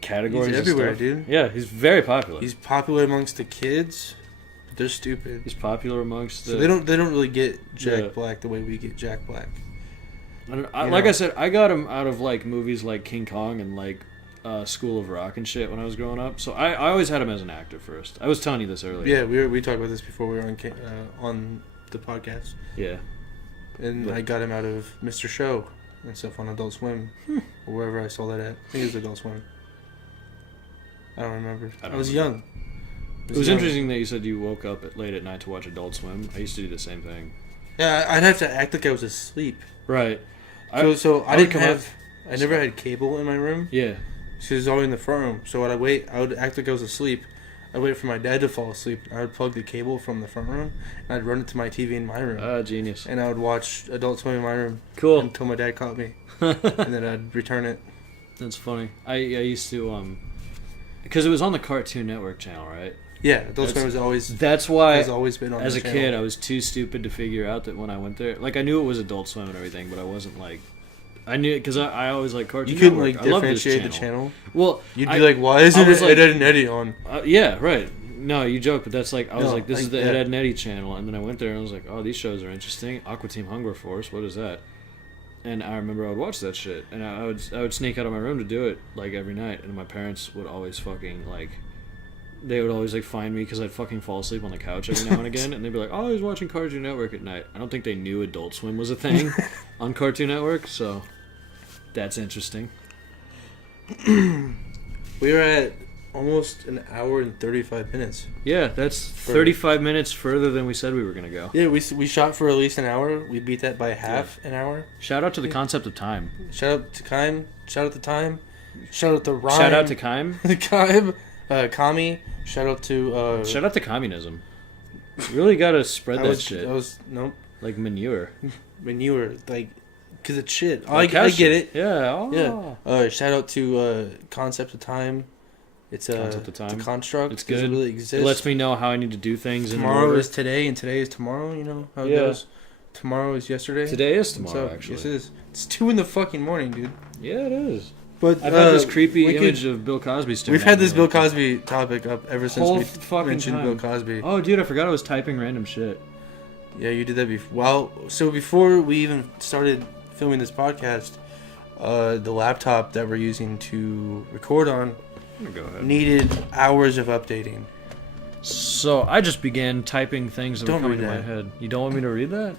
categories. He's everywhere, dude. Yeah, he's very popular. He's popular amongst the kids. But they're stupid. He's popular amongst the. So they don't really get Jack Black the way we get Jack Black. I said, I got him out of like movies like King Kong and like. School of Rock and shit when I was growing up, so I always had him as an actor first. I was telling you this earlier. Yeah, we talked about this before we were on the podcast. Yeah, and I got him out of Mr. Show and stuff on Adult Swim, or wherever I saw that at. I think it was Adult Swim. I don't remember. I was young. It was interesting that you said you woke up late at night to watch Adult Swim. I used to do the same thing. Yeah, I'd have to act like I was asleep. Right. So I didn't have. I never had cable in my room. Yeah. She was always in the front room, so I would act like I was asleep. I'd wait for my dad to fall asleep. I would plug the cable from the front room, and I'd run it to my TV in my room. Genius. And I would watch Adult Swim in my room. Cool. Until my dad caught me. And then I'd return it. That's funny. I used to, because it was on the Cartoon Network channel, right? Yeah, Adult Swim was always... That's why, has always been on as a channel. kid, I was too stupid to figure out that when I went there... Like, I knew it was Adult Swim and everything, but I wasn't, like... I knew it because I always like Cartoon Network. You couldn't like differentiate the channel. Well, you'd be like, "Why isn't it Ed, Ed and Eddie on?" Yeah, right. No, you joke, but that's like I was like, "This is the yeah. Ed and Eddie channel," and then I went there and I was like, "Oh, these shows are interesting." Aqua Team Hunger Force, what is that? And I remember I would watch that shit, and I would sneak out of my room to do it like every night, and my parents would always fucking like. They would always like find me because I'd fucking fall asleep on the couch every now and again, and they'd be like, "Oh, I was watching Cartoon Network at night." I don't think they knew Adult Swim was a thing on Cartoon Network, so. That's interesting. We were at almost an hour and 35 minutes. Yeah, that's 35 minutes further than we said we were going to go. Yeah, we shot for at least an hour. We beat that by half an hour. Shout out to the concept of time. Shout out to Kaim. Shout out to Time. Shout out to Ryan. Shout out to Kaim. Kaim. Kami. Shout out to... Shout out to communism. You really got to spread that shit. Nope. Like manure. Manure. Like... Because it's shit. Like I get it. Yeah. Oh. Yeah. Shout out to Concept of Time. It's Concept of Time. It's a construct. It's good. It really exists. It lets me know how I need to do things. Tomorrow is today, and today is tomorrow. You know how it goes. Tomorrow is yesterday. Today is tomorrow, actually. Yes, it is. It's 2 in the fucking morning, dude. Yeah, it is. But I've had this creepy image of Bill Cosby staring. We've had this Bill Cosby topic up ever since we mentioned time. Bill Cosby. Oh, dude, I forgot I was typing random shit. Yeah, you did that before. Well, so before we even started filming this podcast, the laptop that we're using to record on needed hours of updating. So I just began typing things that were coming to my head. You don't want me to read that?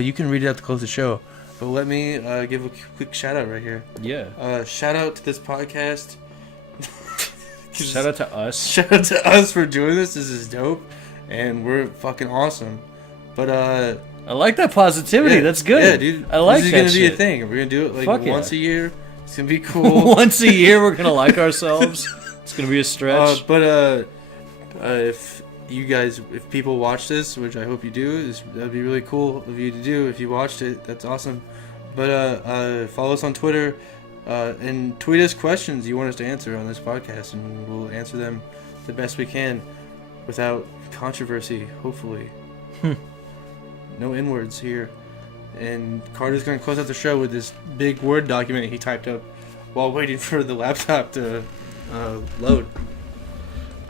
You can read it out to close the show. But let me give a quick shout out right here. Yeah. Shout out to this podcast. Shout out to us. Shout out to us for doing this. This is dope. And we're fucking awesome. But I like that positivity. That's good. Yeah, dude. I like that. This is gonna be a thing. We're gonna do it like once a year. It's gonna be cool. Once a year, we're gonna like ourselves. It's gonna be a stretch. But if you guys, if people watch this, which I hope you do, that'd be really cool of you to do. If you watched it, that's awesome. But follow us on Twitter and tweet us questions you want us to answer on this podcast, and we'll answer them the best we can without controversy. Hopefully, no N-words here. And Carter's gonna close out the show with this big Word document he typed up while waiting for the laptop to load.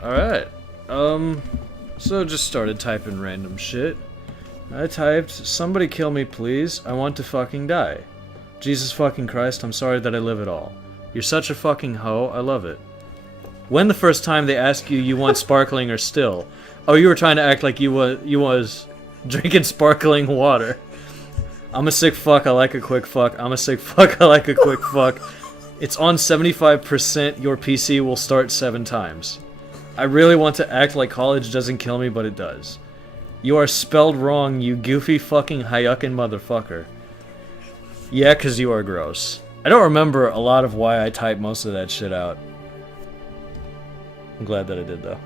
All right. So just started typing random shit. I typed, "Somebody kill me, please. I want to fucking die. Jesus fucking Christ, I'm sorry that I live at all. You're such a fucking hoe. I love it. When the first time they ask you want sparkling or still? Oh, you were trying to act like you was drinking sparkling water. I'm a sick fuck. I like a quick fuck. I'm a sick fuck. I like a quick fuck. It's on 75%. Your PC will start 7 times. I really want to act like college doesn't kill me, but it does. You are spelled wrong, you goofy fucking hayuckin' motherfucker. Yeah, 'cause you are gross." I don't remember a lot of why I typed most of that shit out. I'm glad that I did, though.